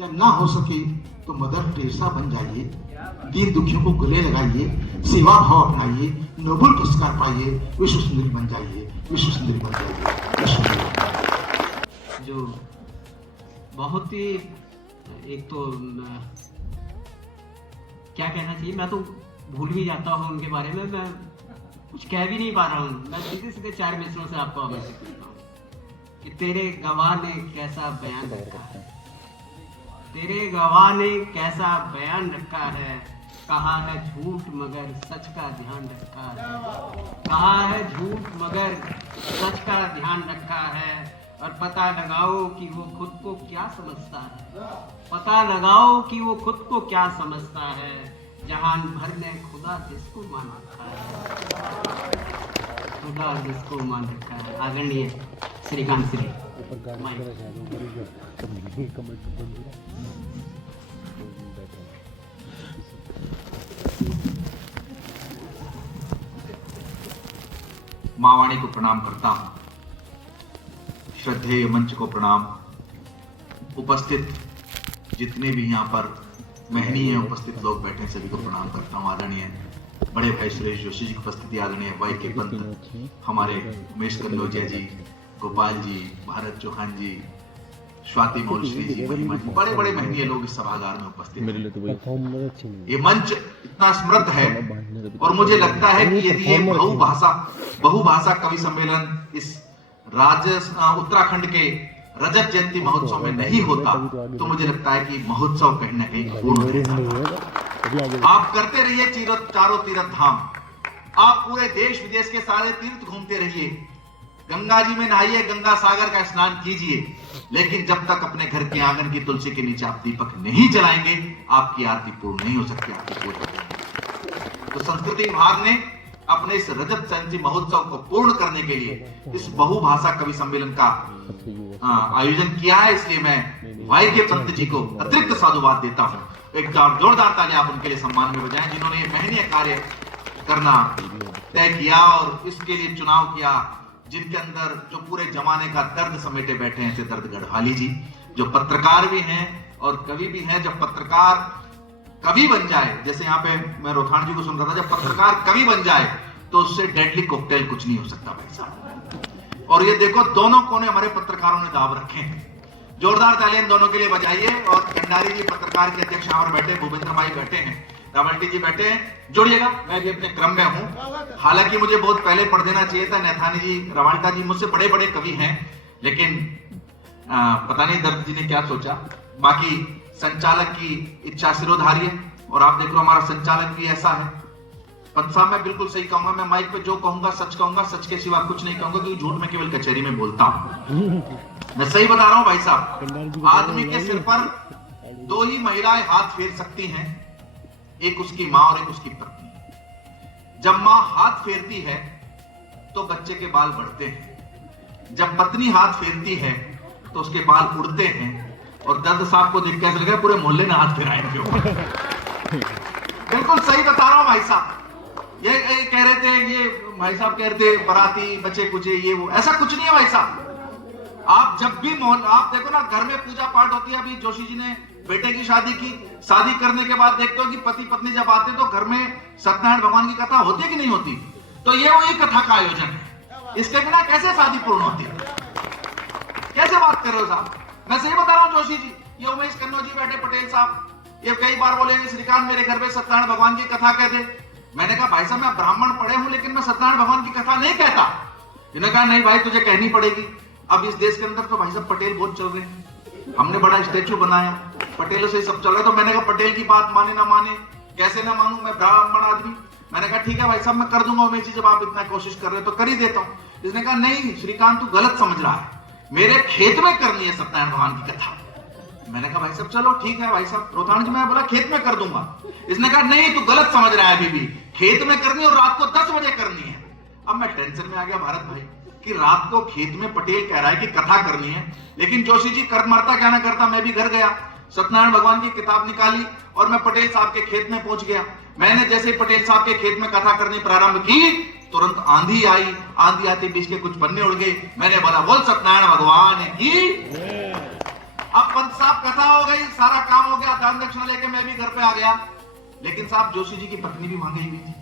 या ना हो सके तो मदर टेरेसा बन जाइए, दीन दुखियों को गले लगाइए, सेवा भाव अपनाइए, नोबेल पुरस्कार पाइए, विश्व सुंदरी बन जाइए, विश्व सुंदरी बन जाइए। जो बहुत ही एक तो क्या कहना चाहिए, मैं तो भूल भी जाता हूँ उनके बारे में, मैं कुछ कह भी नहीं पा रहा हूँ। मैं सीधे सीधे 4 मिसरों से आपको आमंत्रित करता हूँ कि तेरे गवाह ने कैसा बयान रखा है, तेरे गवाह ने कैसा बयान रखा है, कहा है झूठ मगर सच का ध्यान रखा है, कहा है झूठ मगर सच का ध्यान रखा है, और पता लगाओ कि वो खुद को क्या समझता है, पता लगाओ कि वो खुद को क्या समझता है, जहान भर ने खुदा जिसको मान रखा है, खुदा जिसको मान रखा है। आदरणीय श्रीकांत श्री मावाणी को प्रणाम करता हूं, श्रद्धेय मंच को प्रणाम, उपस्थित जितने भी यहाँ पर महनीय उपस्थित लोग बैठे सभी को प्रणाम करता हूँ। आदरणीय बड़े भाई सुरेश जोशी जी की उपस्थिति, आदरणीय वाई के पंत, हमारे उमेश कन्नौजिया जी, गोपाल जी, भारत चौहान जी, स्वाति मौलश्री जी, महिमा जी, बड़े बड़े महनीय लोग इस सभागार में उपस्थित हैं। ये मंच इतना समृद्ध है और मुझे लगता है कि यदि ये बहुभाषा कवि सम्मेलन इस उत्तराखंड के रजत जयंती महोत्सव में नहीं होता तो मुझे लगता है कि महोत्सव कहीं ना कहीं पूर्ण रहता। आप करते रहिए चारों तीर्थ धाम, आप पूरे देश विदेश के सारे तीर्थ घूमते रहिए, गंगा जी में नहाइए, गंगा सागर का स्नान कीजिए, लेकिन जब तक अपने घर के आंगन की तुलसी के नीचे आप दीपक नहीं जलाएंगे आपकी आरती पूर्ण नहीं हो सकती, आपकी पूजा। तो संस्कृति विभाग ने अपने इस रजत जयंती महोत्सव को पूर्ण करने के लिए इस बहुभाषा कवि सम्मेलन का आयोजन किया है, इसलिए मैं वाई के पंत जी को अतिरिक्त साधुवाद देता हूं। एक जोरदार तालियां आप उनके लिए सम्मान में बजाएं, जिन्होंने महनीय कार्य करना तय किया और इसके लिए चुनाव किया, जिनके अंदर जो पूरे जमाने का दर्द समेटे बैठे हैं, दर्द गढ़वाली जी, जो पत्रकार भी हैं और कवि भी हैं। जब पत्रकार कवि बन जाए, जैसे यहाँ पे मैं रोथाण जी को सुन रहा था, जब पत्रकार कवि बन जाए तो उससे डेडली कॉकटेल कुछ नहीं हो सकता भाई साहब। और ये देखो दोनों कोने हमारे पत्रकारों ने दाव रखे हैं, जोरदार तालियां दोनों के लिए बजाइए। और भंडारी जी पत्रकार के अध्यक्ष यहाँ पर बैठे, भूपेंद्र भाई बैठे हैं, रावल्टी जी बैठे हैं, जुड़िएगा, मैं भी अपने क्रम में हूं। हालांकि मुझे बहुत पहले पढ़ देना चाहिए था, नैथानी जी, रवाल्टा जी मुझसे बड़े बड़े कवि हैं, लेकिन पता नहीं दर्द जी ने क्या सोचा। बाकी संचालक की इच्छा सिरोधार्य, और आप देख लो हमारा संचालक भी ऐसा है। पंत साहब मैं बिल्कुल सही कहूंगा, मैं माइक पे जो कहूंगा, सच के सिवा कुछ नहीं कहूंगा, क्योंकि झूठ में केवल कचहरी में बोलता हूं। मैं सही बता रहा हूं भाई साहब, आदमी के सिर पर 2 ही महिलाएं हाथ फेर सकती हैं, एक उसकी मां और एक उसकी पत्नी। जब मां हाथ फेरती है तो बच्चे के बाल बढ़ते हैं, जब पत्नी हाथ फेरती है तो उसके बाल उड़ते हैं। और दर्द साहब को देख कैसे लगा पूरे मोहल्ले ने हाथ फेराए इनके ऊपर। बिल्कुल सही बता रहा हूं भाई साहब। ये कह रहे थे, ये भाई साहब कह रहे थे बराती बचे कुचे ये वो, ऐसा कुछ नहीं है भाई साहब। आप जब भी आप देखो ना, घर में पूजा पाठ होती है। अभी जोशी जी ने बेटे की शादी की, शादी करने के बाद देखते हो कि पति पत्नी जब आते तो घर में सत्यनारायण भगवान की कथा होती है कि नहीं होती? तो ये वही कथा का आयोजन है, इसके बिना कैसे शादी पूर्ण होती है? कैसे बात कर रहे हो साहब? मैं सही बता रहा हूँ जोशी जी, ये उमेश कन्नौजी जी बैठे, पटेल साहब, ये कई बार बोलेंगे श्रीकांत मेरे घर में सत्यनारायण भगवान की कथा कह दे। मैंने कहा भाई साहब मैं ब्राह्मण पढ़े हूं, लेकिन मैं सत्यनारायण भगवान की कथा नहीं कहता। इन्होंने कहा नहीं भाई तुझे कहनी पड़ेगी। अब इस देश के अंदर तो भाई साहब पटेल बहुत चल रहे हैं, हमने बड़ा स्टैचू बनाया, पटेलों से सब चल रहा है। तो मैंने कहा पटेल की बात माने ना माने, कैसे ना मानूं, मैं ब्राह्मण आदमी। मैंने कहा ठीक है भाई साहब मैं कर दूंगा उमेश, जब आप इतना कोशिश कर रहे हो तो कर ही देता हूं। इसने कहा नहीं श्रीकांत तू गलत समझ रहा है, मेरे खेत में करनी है सत्यनारायण भगवान की कथा। मैंने कहा भाई साहब चलो ठीक है भाई साहब, रोताण जी मैं बोला खेत में कर दूंगा। इसने कहा नहीं तू गलत समझ रहा है, अभी भी खेत में करनी है और रात को 10 बजे करनी है। अब मैं टेंशन में आ गया भारत भाई कि रात को खेत में पटेल कह रहा है कि कथा करनी है, लेकिन जोशी जी कर मरता क्या ना करता, मैं भी घर गया, सत्यनारायण भगवान की किताब निकाली और मैं पटेल साहब के खेत में पहुंच गया। मैंने जैसे पटेल साहब के खेत में कथा करनी प्रारंभ की, तुरंत आंधी आई, आंधी आते बीच के कुछ पन्ने उड़ गए। मैंने बोला बोल सत्यनारायण भगवान की। अब पंत साहब कथा हो गई, सारा काम हो गया, दान दक्षिणा लेके मैं भी घर पे आ गया। लेकिन साहब जोशी जी की पत्नी भी वहां गई हुई थी।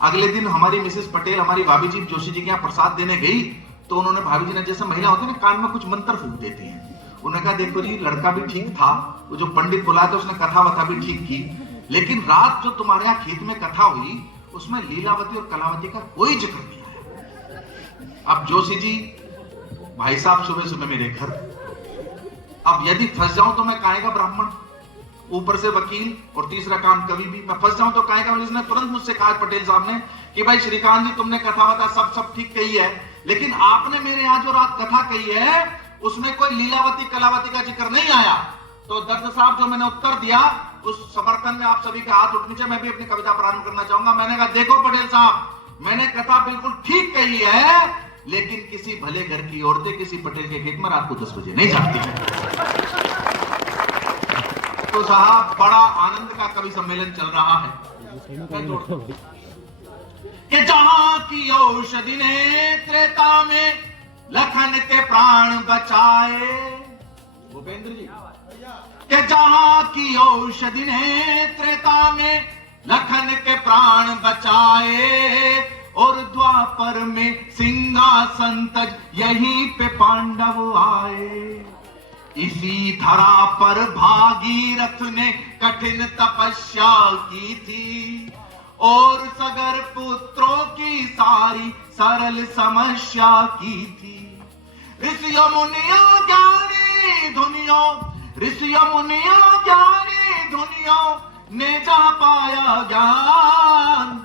अगले दिन हमारी मिसेस पटेल, हमारी भाभी जी जोशी जी के यहाँ प्रसाद देने गई, तो उन्होंने भाभी जी ने, जैसे महिला होती है ना कान में कुछ मंत्र फूंक देती हैं, उन्होंने कहा देखो जी लड़का भी ठीक था, वो जो पंडित बुलाया था उसने कथा वथा भी ठीक की, लेकिन रात जो तुम्हारे यहाँ खेत में कथा हुई उसमें लीलावती और कलावती का कोई जिक्र नहीं आया। अब जोशी जी भाई साहब सुबह सुबह मेरे घर, अब यदि फंस जाऊं तो मैं काहे का ब्राह्मण, ऊपर से वकील और तीसरा काम कवि भी, मैं फंस जाऊं तो काहे का। इसने तुरंत मुझसे कहा पटेल साहब ने कि भाई श्रीकांत जी तुमने कथा वथा सब ठीक कही है, लेकिन आपने मेरे यहाँ जो रात कथा कही है उसमें कोई लीलावती कलावती का जिक्र नहीं आया। तो दर्द साहब जो मैंने उत्तर दिया उस समर्थन में आप सभी के हाथ उठने चाहिए, मैं भी अपनी कविता प्रारंभ करना चाहूंगा। मैंने कहा देखो पटेल साहब मैंने कथा बिल्कुल ठीक कही है, लेकिन किसी भले घर की औरतें किसी पटेल के खेत में रात को 10 बजे नहीं जाती है। तो साहब बड़ा आनंद का कवि सम्मेलन चल रहा है कि जहां की औषधि ने त्रेता में लखन के प्राण बचाए, भूपेंद्र जी, कि जहां की औषधि ने त्रेता में लखन के प्राण बचाए, और द्वापर में सिंहासन तक यहीं पे पांडव आए। इसी धरा पर भागीरथ ने कठिन तपस्या की थी, और सगर पुत्रों की सारी सरल समस्या की थी। ऋषियों मुनियों ज्ञानी धुनियों, ऋषियों मुनियों ज्ञानी धुनियों ने जा पाया ज्ञान।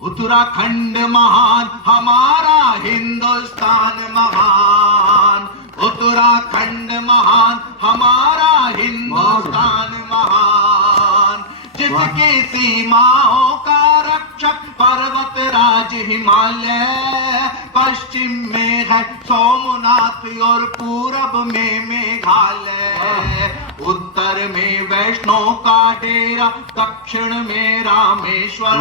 उत्तराखंड महान हमारा हिंदुस्तान महान, उत्तराखंड महान हमारा हिंदुस्तान महान। जिसकी सीमाओं का रक्षक पर्वत राज हिमालय, पश्चिम में है सोमनाथ और पूरब में मेघालय, उत्तर में वैष्णो का डेरा, दक्षिण में रामेश्वर।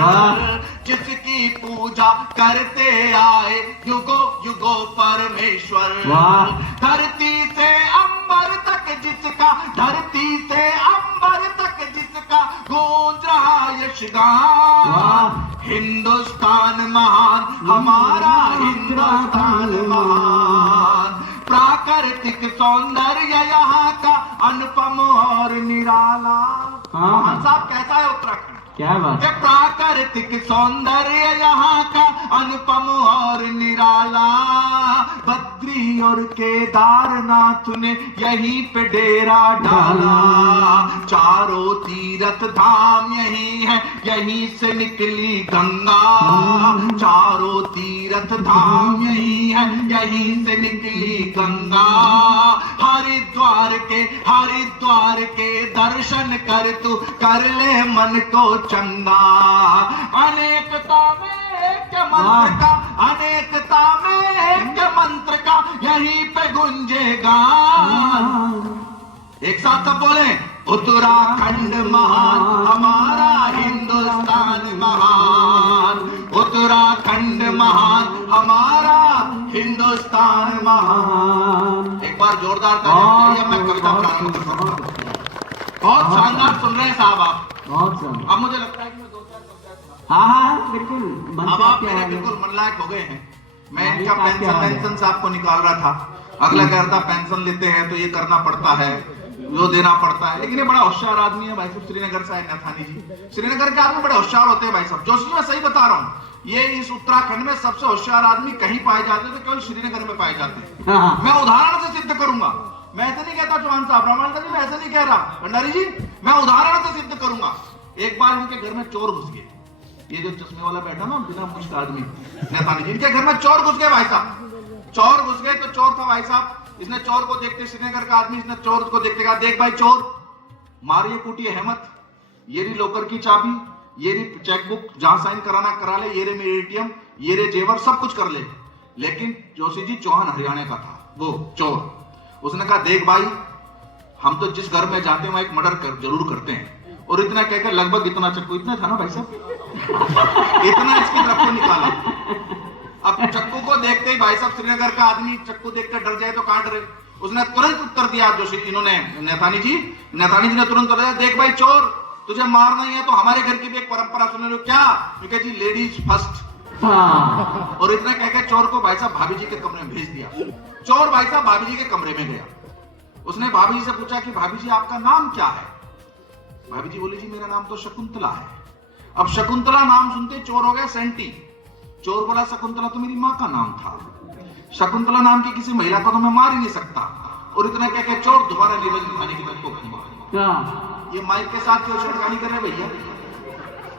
जिसकी पूजा करते आए युगो युगो परमेश्वर। धरती से अंबर तक जिसका, धरती से अंबर तक जिसका गूंज रहा यशगान। हिंदुस्तान महान हमारा हिंदुस्तान महान। प्राकृतिक सौंदर्य यहाँ का अनुपम और निराला। साहब कैसा है उत्तराखंड? क्या बात है? प्राकृतिक सौंदर्य यहाँ का अनुपम और निराला। बद्री और केदारनाथ ने यहीं पे डेरा डाला। चारों तीर्थ धाम यहीं है, यहीं से निकली गंगा। चारों तीर्थ धाम यहीं है, यहीं से निकली गंगा। हरिद्वार के दर्शन कर तू कर ले मन को चंगा। अनेकता में एक मंत्र का, अनेकता में एक मंत्र का यहीं पे गुंजेगा। एक साथ सब बोले, उत्तराखंड महान हमारा हिंदुस्तान महान। उत्तराखंड महान हमारा हिंदुस्तान महान। एक बार जोरदार तालियां, मैं कविता प्रारंभ करता हूं। बहुत शानदार सुन रहे हैं साहब आप। बहुत शानदार। अब मुझे लगता है कि मैं 2-4 कविता। हाँ बिल्कुल। अब आप मेरे बिल्कुल मन लायक हो गए हैं। मैं इनका पेंशन साहब को निकाल रहा था। अगला कह रहा था पेंशन लेते हैं तो ये करना पड़ता है, वो देना पड़ता है, लेकिन ये बड़ा होशियार आदमी है भाई साहब। श्रीनगर से आए नथानी जी, श्रीनगर के आदमी बड़े होशियार होते हैं भाई साहब। जोशी मैं सही बता रहा हूँ, ये इस उत्तराखंड में सबसे होशियार आदमी कहीं पाए जाते हैं तो केवल श्रीनगर में पाए जाते हैं। मैं उदाहरण से सिद्ध करूंगा। मैं ऐसे नहीं कहता चौहान साहब, रामानंद जी मैं ऐसे नहीं कह रहा, भंडारी जी मैं उदाहरण से सिद्ध करूंगा। एक बार इनके घर में चोर घुस गए, ये जो चश्मे वाला बैठा ना बिना मुश्क आदमी नेतानी जी, इनके घर में चोर घुस गए भाई साहब। चोर घुस गए तो चोर था भाई साहब, इसने चोर को देखते, श्रीनगर का आदमी, इसने चोर को देखते कहा, देख भाई चोर, मारिए कूटिए हेमत, ये रही लॉकर की चाबी, ये रही चेकबुक, जहां साइन कराना करा ले, ये रे मेरे एटीएम, ये रे जेवर, सब कुछ कर ले। लेकिन जोशी जी चौहान हरियाणा का था वो चोर, उसने कहा देख भाई हम तो जिस घर में जाते हैं वहां एक मर्डर जरूर करते हैं, और इतना कहकर लगभग इतना चक्कू, इतना था ना भाई साहब इतना इसकी तरफ को निकाला। अब चक्कू को देखते ही भाई साहब श्रीनगर का आदमी चक्कू देखकर डर जाए तो कहां डरे, उसने तुरंत उत्तर दिया, जोशी इन्होंने नेतानी जी ने तुरंत उत्तर दिया, देख भाई चोर तुझे मारना ही है तो हमारे घर की भी एक परंपरा सुन लो, क्या, क्योंकि जी लेडीज फर्स्ट। और इतना कहकर चोर को भाई साहब भाभी जी के कमरे में भेज दिया। चोर भाई साहब भाभी जी के कमरे में गया, उसने भाभी जी से पूछा कि भाभी जी आपका नाम क्या है। भाभी जी बोली जी मेरा नाम तो शकुंतला है। अब शकुंतला नाम सुनते चोर हो गया सेंटी। चोर बोला शकुंतला तो मेरी माँ का नाम था, शकुंतला नाम की किसी महिला को तो मैं मार ही नहीं सकता। और इतना कहकर चोर दोबारा नीरज निभाने की तरफ को घूमा। ये माइक के साथ क्यों छिड़कानी कर रहे भैया?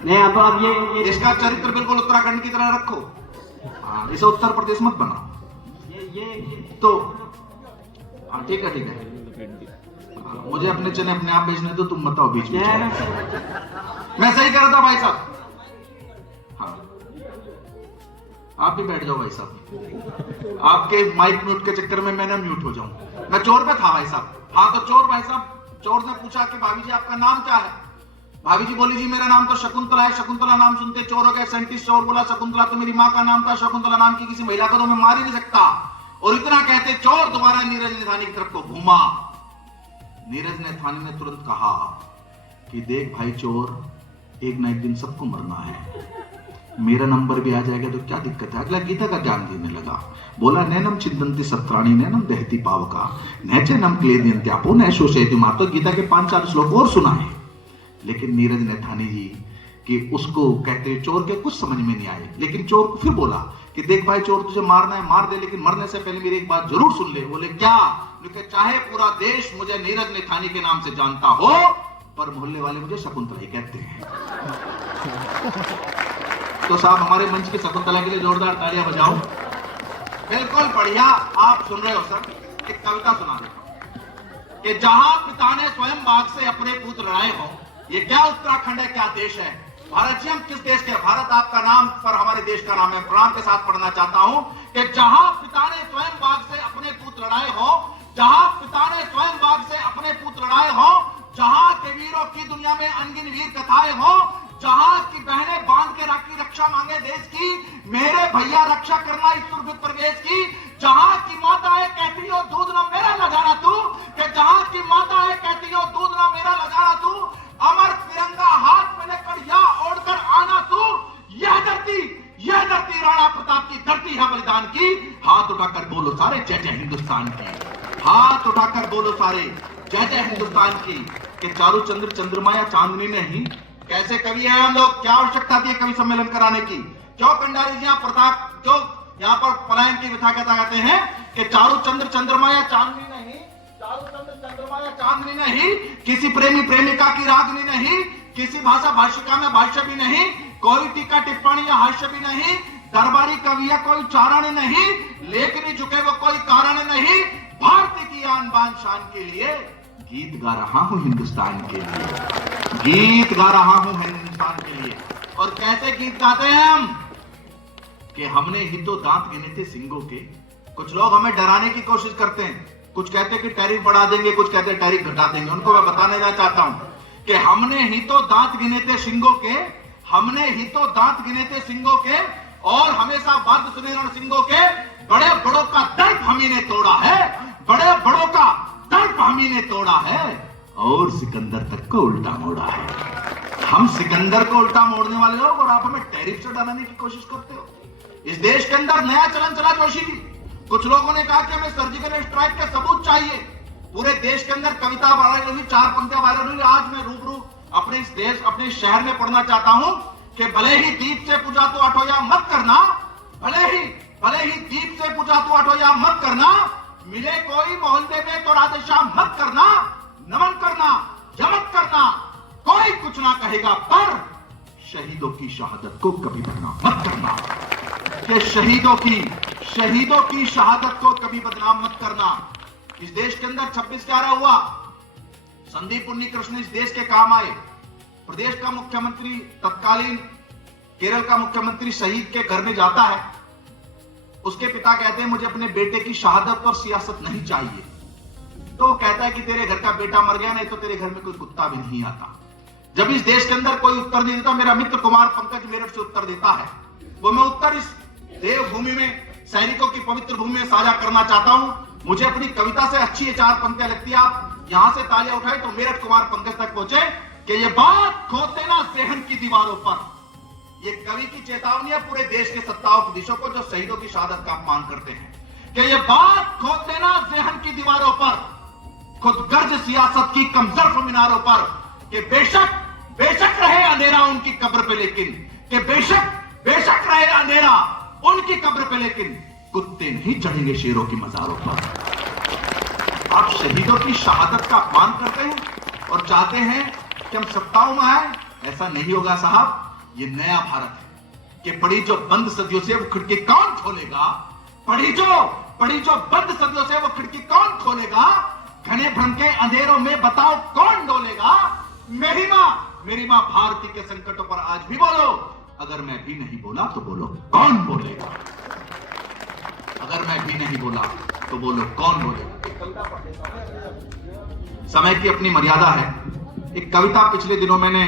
नहीं अब ये इसका चरित्र बिल्कुल उत्तराखंड की तरह रखो, इसे उत्तर प्रदेश मत बनाओ। ये तो हाँ ठीक है, ठीक है, मुझे अपने चने अपने आप बेचने दो, तुम बताओ बीच में। मैं सही कर रहा था भाई साहब। हाँ आप भी बैठ जाओ भाई साहब, आपके माइक म्यूट के चक्कर में मैं ना म्यूट हो जाऊं। मैं चोर पे था भाई साहब। हाँ तो चोर भाई साहब, चोर ने पूछा कि भाभी जी आपका नाम क्या है। भाभी जी बोली जी मेरा नाम तो शकुंतला है। शकुंतला नाम सुनते चोर हो गए सेंटिस्ट। चोर बोला शकुंतला तो मेरी माँ का नाम था, शकुंतला नाम की किसी महिला को तो मैं मार ही नहीं सकता। और इतना कहते चोर दोबारा नीरज नेथानी की तरफ को घूमा। नीरज नेथानी ने तुरंत कहा कि देख भाई चोर, एक ना एक दिन सबको मरना है, मेरा नंबर भी आ जाएगा तो क्या दिक्कत है। अगला गीता का ज्ञान देने लगा, बोला नैनम चिंतन्ति सत्राणि नैनम दहति पावका नैचनम क्लेदयन्त्यापो नैशो शयति मातो। गीता के 5-4 श्लोक और सुना है। लेकिन नीरज नेथानी जी कि उसको कहते चोर के कुछ समझ में नहीं आए। लेकिन चोर को फिर बोला कि देख भाई चोर तुझे मारना है मार दे, लेकिन मरने से पहले मेरी एक बात जरूर सुन ले। बोले क्या? चाहे पूरा देश मुझे नीरज नेथानी के नाम से जानता हो, पर मोहल्ले वाले मुझे शकुंतला ही कहते हैं। तो साहब हमारे मंच की शकुंतला के लिए जोरदार तालियां बजाओ। बिल्कुल बढ़िया। आप सुन रहे हो सर, एक कविता सुना देता कि जहां पिता ने स्वयं बाघ से अपने पुत्र लड़ाए हो। ये क्या उत्तराखंड है, क्या देश है? भारत जी हम किस देश के? भारत आपका नाम पर हमारे देश का नाम है। प्रणाम के साथ पढ़ना चाहता हूं कि जहां पिता ने स्वयं बाघ से अपने पुत्र लड़ाए हो, जहां पिता ने स्वयं बाघ से अपने पुत्र लड़ाए हो, जहां के वीरों की दुनिया में अनगिन वीर कथाएं हो, जहां की बहनें बांध के राखी रक्षा मांगे देश की, मेरे भैया रक्षा करना इस सुरभित प्रदेश की। जहां की माता है कहती हो दूध ना मेरा लगाना तू, कि जहां की माता है कहती हो दूध ना मेरा लगाना तू, अमर तिरंगा हाथ में लेकर या ओढ़कर आना तू। यह धरती राणा प्रताप की धरती है बलिदान की। हाथ उठाकर बोलो सारे जय जय हिंदुस्तान की। हाथ उठाकर बोलो सारे जय जय हिंदुस्तान की। कि चारू चंद्र चंद्रमा या चांदनी ने ही, कैसे कवि हैं हम लोग, क्या आवश्यकता थी कवि सम्मेलन कराने की? क्यों कंडारी जी यहाँ प्रताप, जो यहाँ पर पलायन की व्यथा कहते हैं कि चारू चंद्र चंद्रमा या चांदनी नहीं, चारू चंद्र चंद्रमा या चांदनी नहीं, किसी प्रेमी प्रेमिका की रागनी नहीं, किसी भाषा भाषिका में भाष्य भी नहीं, कोई टीका टिप्पणी या हास्य भी नहीं, दरबारी कवि या कोई चारण नहीं, लेकिन झुके वो कोई कारण नहीं। भारत की आन बान शान के लिए गीत गा रहा हूं हिंदुस्तान के लिए, गीत गा रहा हूं हिंदुस्तान के लिए। और कैसे गीत गाते हैं हम कि हमने ही तो दांत गिने थे सिंगों के। कुछ लोग हमें डराने की कोशिश करते हैं, कुछ कहते हैं कि टैरिफ बढ़ा देंगे, कुछ कहते हैं टैरिफ घटा देंगे। उनको मैं बताने चाहता हूं कि हमने ही तो दांत गिने थे सिंगों के, हमने ही तो दांत गिने थे सिंगों के, और हमेशा बात सुने रण सिंगों के। बड़े बड़ों का दर्द हम ही ने तोड़ा है, बड़े बड़ों का दर्द हम ही ने तोड़ा है, और सिकंदर तक को उल्टा मोड़ा है। हम सिकंदर को उल्टा मोड़ने वाले लोग, और आप हमें टैरिफ से डराने की कोशिश करते हो। इस देश के अंदर नया चलन चला जोशी जी। कुछ लोगों ने कहा कि हमें सर्जिकल स्ट्राइक के सबूत चाहिए। पूरे देश के अंदर कविता वायरल हुई, 4 पंक्तियां वायरल हुई। आज मैं रूबरू अपने इस देश, अपने शहर में पढ़ना चाहता हूं कि भले ही दीप से पूजा तो अठोया मत करना, भले ही दीप से पूजा तो अठोया मत करना, मिले कोई मोहल्ले में तो राधे श्याम मत करना, नमन करना, यमन करना, कोई कुछ ना कहेगा, पर शहीदों की शहादत को कभी बदनाम मत करना। कि शहीदों की शहादत को कभी बदनाम मत करना। इस देश के अंदर 26/11 हुआ, संदीप उन्नीकृष्ण इस देश के काम आए। प्रदेश का मुख्यमंत्री, तत्कालीन केरल का मुख्यमंत्री शहीद के घर में जाता है। उसके पिता कहते हैं मुझे अपने बेटे की शहादत और सियासत नहीं चाहिए। तो वो कहता है कि तेरे घर का बेटा मर गया, नहीं तो तेरे घर में कोई कुत्ता भी नहीं आता। जब इस देश के अंदर कोई उत्तर नहीं देता, मेरा मित्र कुमार पंकज मेरठ से उत्तर देता है। वो मैं उत्तर इस देवभूमि में, सैनिकों की पवित्र भूमि में साझा करना चाहता हूं। मुझे अपनी कविता से अच्छी ये 4 पंक्तियां लगती है। आप यहां से तालियां उठाए तो मेरठ कुमार पंकज तक पहुंचे कि ये बात खोद देना जहन की दीवारों पर। ये कवि की चेतावनी है पूरे देश के सत्ताधीशों को जो शहीदों की शहादत का अपमान करते हैं कि ये बात खोद देना जहन की दीवारों पर, खुद गर्ज सियासत की कमजोर मीनारों पर, कि बेशक रहे अंधेरा उनकी कब्र पे, लेकिन कि बेशक रहे अंधेरा उनकी कब्र पे, लेकिन कुत्ते नहीं चढ़ेंगे शेरों की मजारों पर। आप शहीदों की शहादत का अपमान करते हैं और चाहते हैं कि हम सत्ताओं में आए। ऐसा नहीं होगा साहब। ये नया भारत है कि पड़ी जो बंद सदियों से वो खिड़की कौन खोलेगा, पड़ी जो बंद सदियों से वो खिड़की कौन खोलेगा, घने भ्रम के अंधेरों में बताओ कौन डोलेगा। मेरी मां भारती के संकटों पर आज भी बोलो, अगर मैं भी नहीं बोला तो बोलो कौन बोलेगा, अगर मैं भी नहीं बोला तो बोलो कौन बोलेगा। समय की अपनी मर्यादा है। एक कविता पिछले दिनों मैंने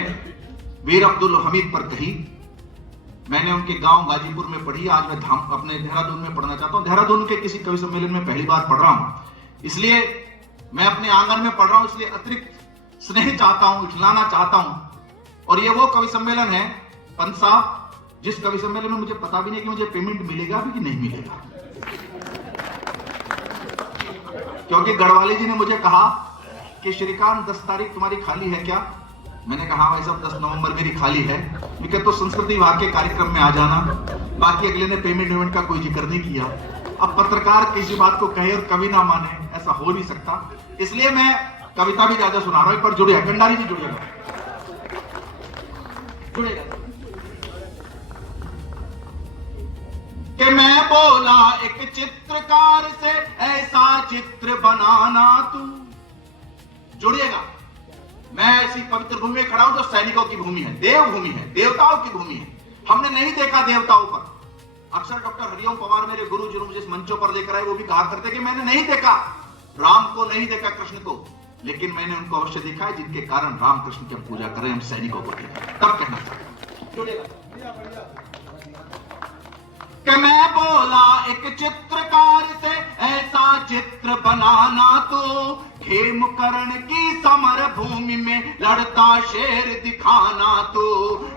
वीर अब्दुल हमीद पर कही, मैंने उनके गांव गाजीपुर में पढ़ी। आज मैं अपने देहरादून में पढ़ना चाहता हूं। देहरादून के किसी कवि सम्मेलन में पहली बार पढ़ रहा हूं, इसलिए मैं अपने आंगन में पढ़ रहा हूं, इसलिए अतिरिक्त स्नेह चाहता हूं, खिलाना चाहता हूं। और ये वो कवि सम्मेलन है पंत साहब, जिस कवि सम्मेलन में मुझे पता भी नहीं कि मुझे पेमेंट मिलेगा भी कि नहीं मिलेगा, क्योंकि गढ़वाली जी ने मुझे कहा कि श्रीकांत 10 तारीख तुम्हारी खाली है क्या? मैंने कहा भाई साहब 10 नवंबर मेरी खाली है। मैं तो संस्कृति विभाग के कार्यक्रम में आ जाना, बाकी अगले ने पेमेंट का कोई जिक्र नहीं किया। अब पत्रकार किसी बात को कहे और कवि ना माने, ऐसा हो नहीं सकता। इसलिए मैं कविता भी ज्यादा सुना रहा हूं। पर जुड़िए, कंडारी जी जुड़िएगा। कि मैं बोला एक चित्रकार से ऐसा चित्र बनाना तू। जुड़िएगा। मैं ऐसी पवित्र भूमि में खड़ा हूं जो सैनिकों की भूमि है, देवभूमि है, देवताओं की भूमि है। हमने नहीं देखा देवताओं पर। अक्सर डॉक्टर हरिओम पवार मेरे गुरु जो मुझे इस मंचों पर देख रहे हैं वो भी कहा करते कि मैंने नहीं देखा राम को, नहीं देखा कृष्ण को, लेकिन मैंने उनको अवश्य देखा है जिनके कारण राम कृष्ण की पूजा कर रहे हैं हम सैनिकों को देखा। तब कहना चाहता कि मैं बोला एक चित्रकार से ऐसा चित्र बनाना तो खेमकरण की समर भूमि में लड़ता शेर दिखाना तो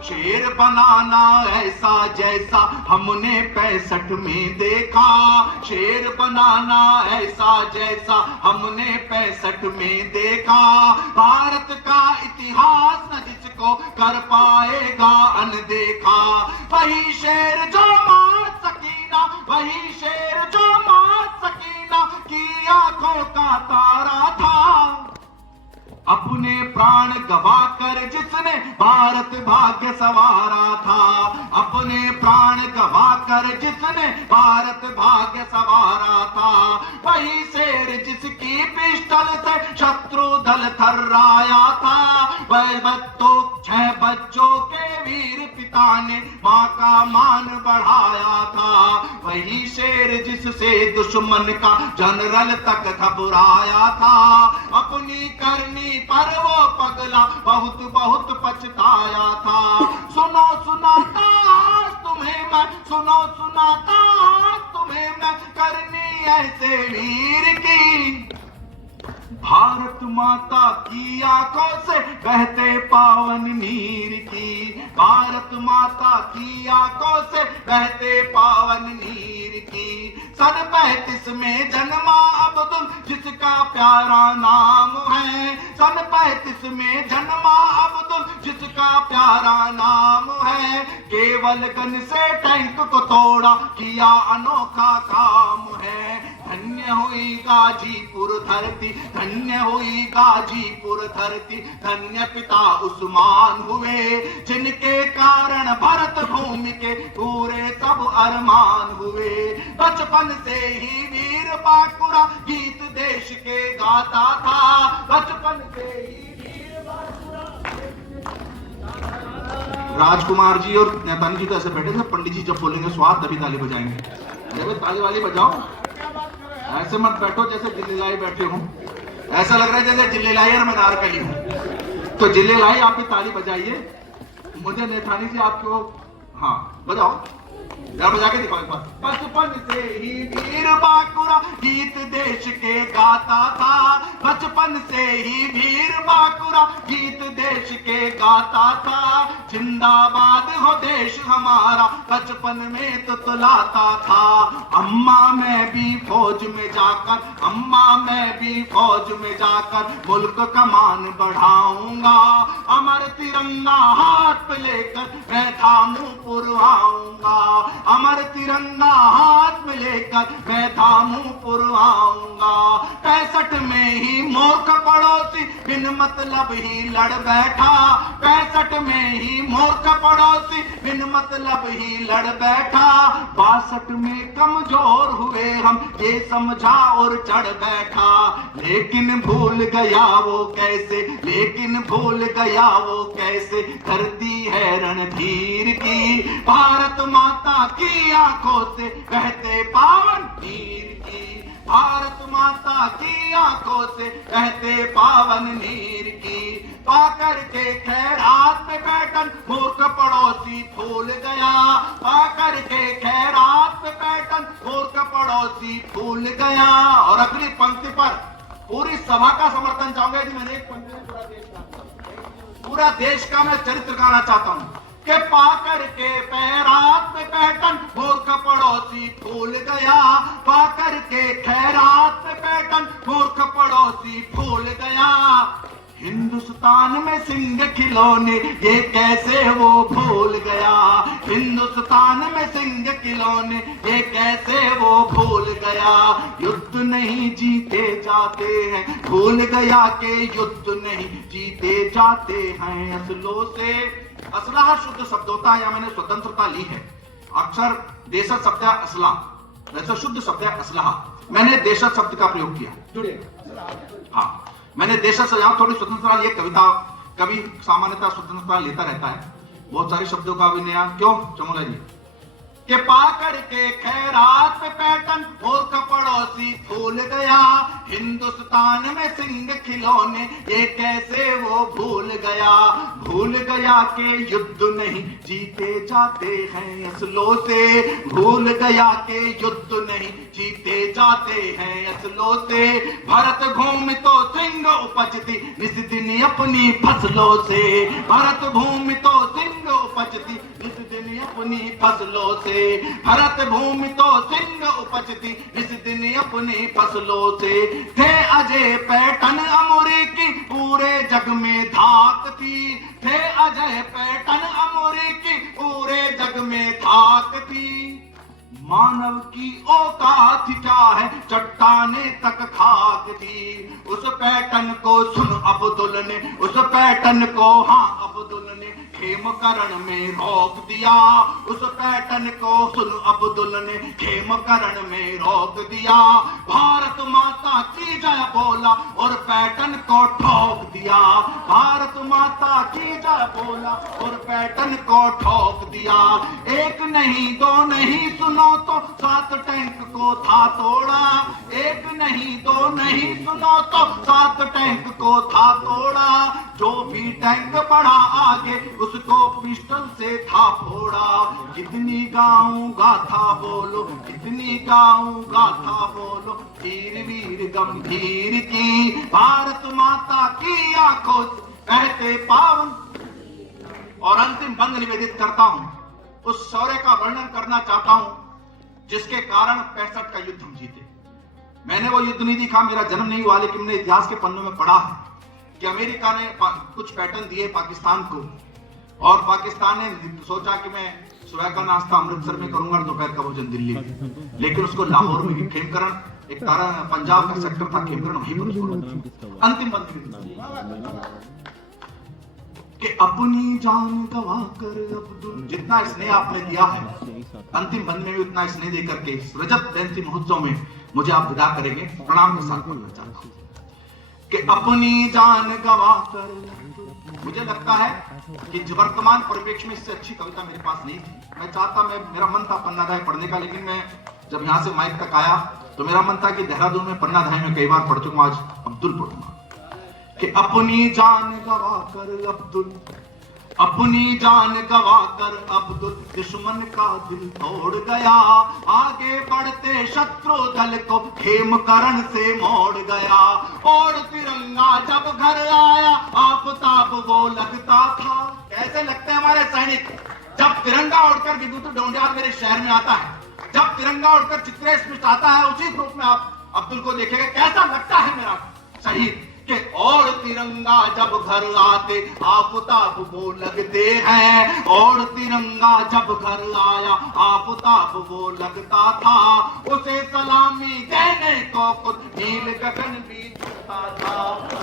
शेर बनाना ऐसा जैसा हमने 65 में देखा, शेर बनाना ऐसा जैसा हमने 65 में देखा। भारत का इतिहास न जिसको कर पाएगा अनदेखा, वही शेर जो मार सकीना, वही शेर जो मार सकीना की आंखों का तारा था। अपने प्राण गवाकर जिसने भारत भाग्य सवारा था, अपने प्राण गवाकर जिसने भारत भाग्य सवारा था, वही शेर जिसकी पिस्टल से शत्रु दल थर्राया था। वह 6 बच्चों के वीर पिता ने मां का मान बढ़ाया था, वही शेर जिससे दुश्मन का जनरल तक घबराया था। अपनी करनी पर वो पगला बहुत बहुत पछताया था। सुनो सुनाता आज तुम्हें मैं, सुनो सुनाता आज तुम्हें मैं करनी ऐसे वीर की। भारत माता की आंखों से बहते पावन नीर की, भारत माता की आंखों से बहते पावन नीर की। सन 35 में जन्मा अब्दुल जिसका प्यारा नाम है, सन 35 में जन्मा अब्दुल जिसका प्यारा नाम है। केवल गन से टैंक को तोड़ा किया अनोखा काम है। धन्य हुई गाजीपुर धरती, धन्य हुई गाजीपुर धरती, धन्य पिता उस्मान हुए, जिनके कारण भारत भूमि के पूरे सब अरमान हुए। बचपन से ही वीर बांकुरा गीत देश के गाता था, बचपन से ही वीर बांकुरा। राजकुमार जी और नेतानी जी तो ऐसे बैठे थे, पंडित जी जब बोलेंगे स्वाद तभी ताली बजाएंगे। अरे भाई ताली वाली बजाओ, ऐसे मत बैठो जैसे जिल्लेलाई बैठे हो, ऐसा लग रहा है जैसे जिल्लेलाई और मैं नारकली हूं। तो जिल्लेलाई आप भी ताली बजाइए, मुझे नेतानी जी आपको हाँ बजाओ, यार बजा के दिखाओ एक बार। बचपन से ही वीर बांकुरा गीत देश के गाता था, बचपन से ही वीर बांकुरा गीत देश के गाता था। जिंदाबाद हो देश हमारा बचपन में तो तुलाता था। अम्मा मैं भी फौज में जाकर, अम्मा मैं भी फौज में जाकर मुल्क का मान बढ़ाऊंगा। अमर तिरंगा हाथ पे लेकर मैं थामू पुरवाऊंगा, अमर तिरंगा हाथ में लेकर मैं थामू पुरवाऊंगा। 65 में ही मूर्ख पड़ोसी बिन मतलब ही लड़ बैठा, 65 में ही मूर्ख पड़ोसी बिन मतलब ही लड़ बैठा। 62 में कमजोर हुए हम ये समझा और चढ़ बैठा, लेकिन भूल गया वो कैसे, लेकिन भूल गया वो कैसे धरती है रणधीर की। भारत माता की आंखों से बहते पावन नीर की, भारत माता की आंखों से बहते पावन नीर की। पाकर के खैरात पे पैटर्न मूर्ख पड़ोसी भूल गया, पाकर के खैरात पे पैटर्न मूर्ख पड़ोसी भूल गया। और अगली पंक्ति पर पूरी सभा का समर्थन चाहूंगा जी, मैंने एक पंक्ति में पूरा देश का मैं चरित्र गाना चाहता हूं कि पाकर के पैरात पे पैटर्न मूर्ख पड़ोसी भूल गया, पाकर के खैरात पे पैटर्न मूर्ख पड़ोसी भूल गया। हिंदुस्तान में सिंह खिलौने ये कैसे वो भूल गया, हिंदुस्तान में सिंह खिलौने ये कैसे वो भूल गया। युद्ध नहीं जीते जाते हैं, भूल गया कि युद्ध नहीं जीते जाते हैं असलों से। असलाह शुद्ध शब्द होता है, या मैंने स्वतंत्रता ली है। अक्सर देशज शब्द है असला, वैसे शुद्ध शब्द है असलाह। मैंने देशज शब्द का प्रयोग किया, जुड़िए। हाँ, मैंने देशज से यहां थोड़ी स्वतंत्रता ली। कविता कवि सामान्यतः स्वतंत्रता लेता रहता है, बहुत सारे शब्दों का अभिनय। क्यों चमोला जी के पाकर के खैरात पे पैटर्न मूर्ख पड़ोसी भूल गया, हिंदुस्तान में सिंह खिलौने ये कैसे वो भूल गया। भूल गया कि युद्ध नहीं जीते जाते हैं असलों से, भूल गया कि युद्ध नहीं जीते जाते हैं असलों से। भारत भूमि तो सिंह उपजती निस दिन अपनी फसलों से, भारत भूमि तो सिंह उपजती निस दिन अपनी फसलों से। भारत भूमि तो सिंह उपजती इस दिन अपनी फसलों से। थे अजय पैटर्न अमूरी की पूरे जग में धाक थी, थे अजय पैटर्न अमूरी की पूरे जग में धाक थी। मानव की औकात क्या है चट्टाने तक खाक थी। उस पैटर्न को सुन अब्दुल ने, उस पैटर्न को हाँ अब्दुल ने खेमकरण में रोक दिया। उस पैटर्न को सुन अब्दुल ने खेमकरण में रोक दिया। भारत माता की जय बोला और पैटर्न को ठोक दिया, भारत माता की जय बोला और पैटर्न को ठोक दिया। एक नहीं दो नहीं सुनो तो 7 टैंक को था तोड़ा, एक नहीं दो नहीं सुनो तो 7 टैंक को था तोड़ा। जो भी टैंक बढ़ा आगे उसको पिस्टल से था फोड़ा। कितनी गाऊं गाथा बोलो, कितनी गाऊं गाथा बोलो वीर वीर गंभीर की। भारत माता की आंखों से बहते पावन। और अंतिम बंद निवेदित करता हूं, उस शौर्य का वर्णन करना चाहता हूं जिसके कारण 65 का युद्ध हम जीते। मैंने वो युद्ध नहीं देखा, मेरा जन्म नहीं हुआ, लेकिन मैंने इतिहास के पन्नों में पढ़ा है कि अमेरिका ने कुछ पैटर्न दिए पाकिस्तान को, और पाकिस्तान ने सोचा कि मैं सुबह का नाश्ता अमृतसर में करूंगा, दोपहर का भोजन दिल्ली में। लेकिन उसको लाहौर में भी खेमकरण एक तारा पंजाब का सेक्टर था खेमकरण, वहीं पर उसको लगा। अंतिम बंद कि अपनी जान गवा कर अब्दुल, जितना स्नेह आपने दिया है अंतिम बंद में भी उतना स्नेह देकर के इस रजत जयंती महोत्सव में मुझे आप विदा करेंगे। प्रणाम के साथ बोलना चाहता हूं कि अपनी जान गवा कर। मुझे लगता है कि वर्तमान परिप्रेक्ष्य में इससे अच्छी कविता मेरे पास नहीं थी। मैं चाहता, मेरा मन था पन्नाधाय पढ़ने का, लेकिन मैं जब यहाँ से माइक तक आया तो मेरा मन था कि देहरादून में पन्नाधाय में कई बार पढ़ चुका, आज अब्दुल पढ़ूंगा। कि अपनी जान गवा कर अब्दुल, अपनी जान गवा कर अब्दुल दुश्मन का दिल तोड़ गया, आगे बढ़ते शत्रु दल को खेमकरण से मोड़ गया। और तिरंगा जब घर आया आफताब वो लगता था। कैसे लगते हैं हमारे सैनिक जब तिरंगा उड़कर विभूति डोंडियाल मेरे शहर में आता है, जब तिरंगा उड़कर चित्रेस्मिष्ट आता है, उसी रूप में आप अब्दुल को देखेंगे कैसा लगता है मेरा शहीद। कि और तिरंगा जब घर आते आफताब वो लगते हैं, और तिरंगा जब घर आया आफताब वो लगता था। उसे सलामी देने को खुद नील गगन भी झुकता था,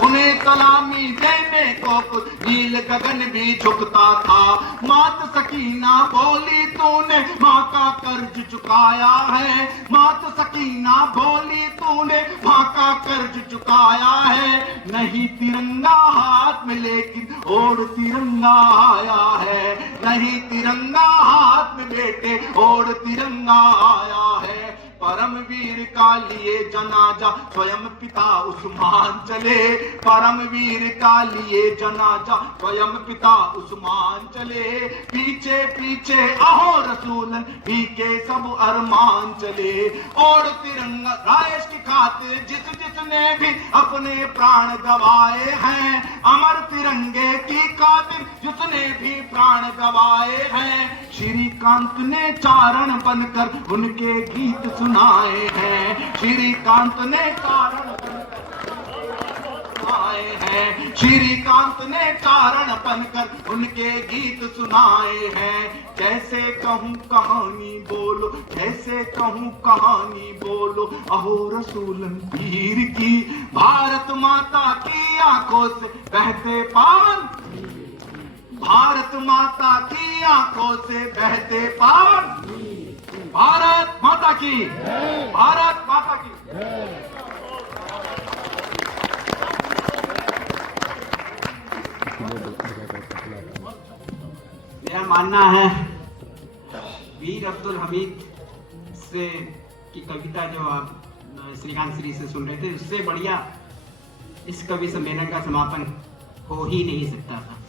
उन्हें सलामी देने को खुद नील गगन भी झुकता था। मात सकीना बोली तूने माँ का कर्ज चुकाया है, मात सकीना बोली तूने माँ का कर्ज चुकाया है। नहीं तिरंगा हाथ में लेकिन और तिरंगा आया है, नहीं तिरंगा हाथ में बेटे और तिरंगा आया है। परमवीर का लिए जनाजा स्वयं पिता उस्मान चले, परमवीर का लिए जनाजा स्वयं पिता उस्मान चले। पीछे पीछे अहो रसूलन भी के सब अरमान चले। और तिरंगा रायश की खातिर जिस जिसने भी अपने प्राण गवाए हैं, अमर तिरंगे की खातिर जिसने भी प्राण गवाए हैं। श्रीकांत ने चारण बनकर उनके गीत सुनाए हैं, श्रीकांत ने चारण आए हैं, श्रीकांत ने चारण बनकर उनके गीत सुनाए हैं। कैसे कहूँ कहानी बोलो, कैसे कहूँ कहानी बोलो अहो रसूलन वीर की। भारत माता की आंखों से बहते पावन, भारत माता की आंखों से बहते पावन। भारत माता की, भारत माता की। मेरा मानना है वीर अब्दुल हमीद से की कविता जो आप श्रीकांत श्री से सुन रहे थे, उससे बढ़िया इस कवि सम्मेलन का समापन हो ही नहीं सकता था।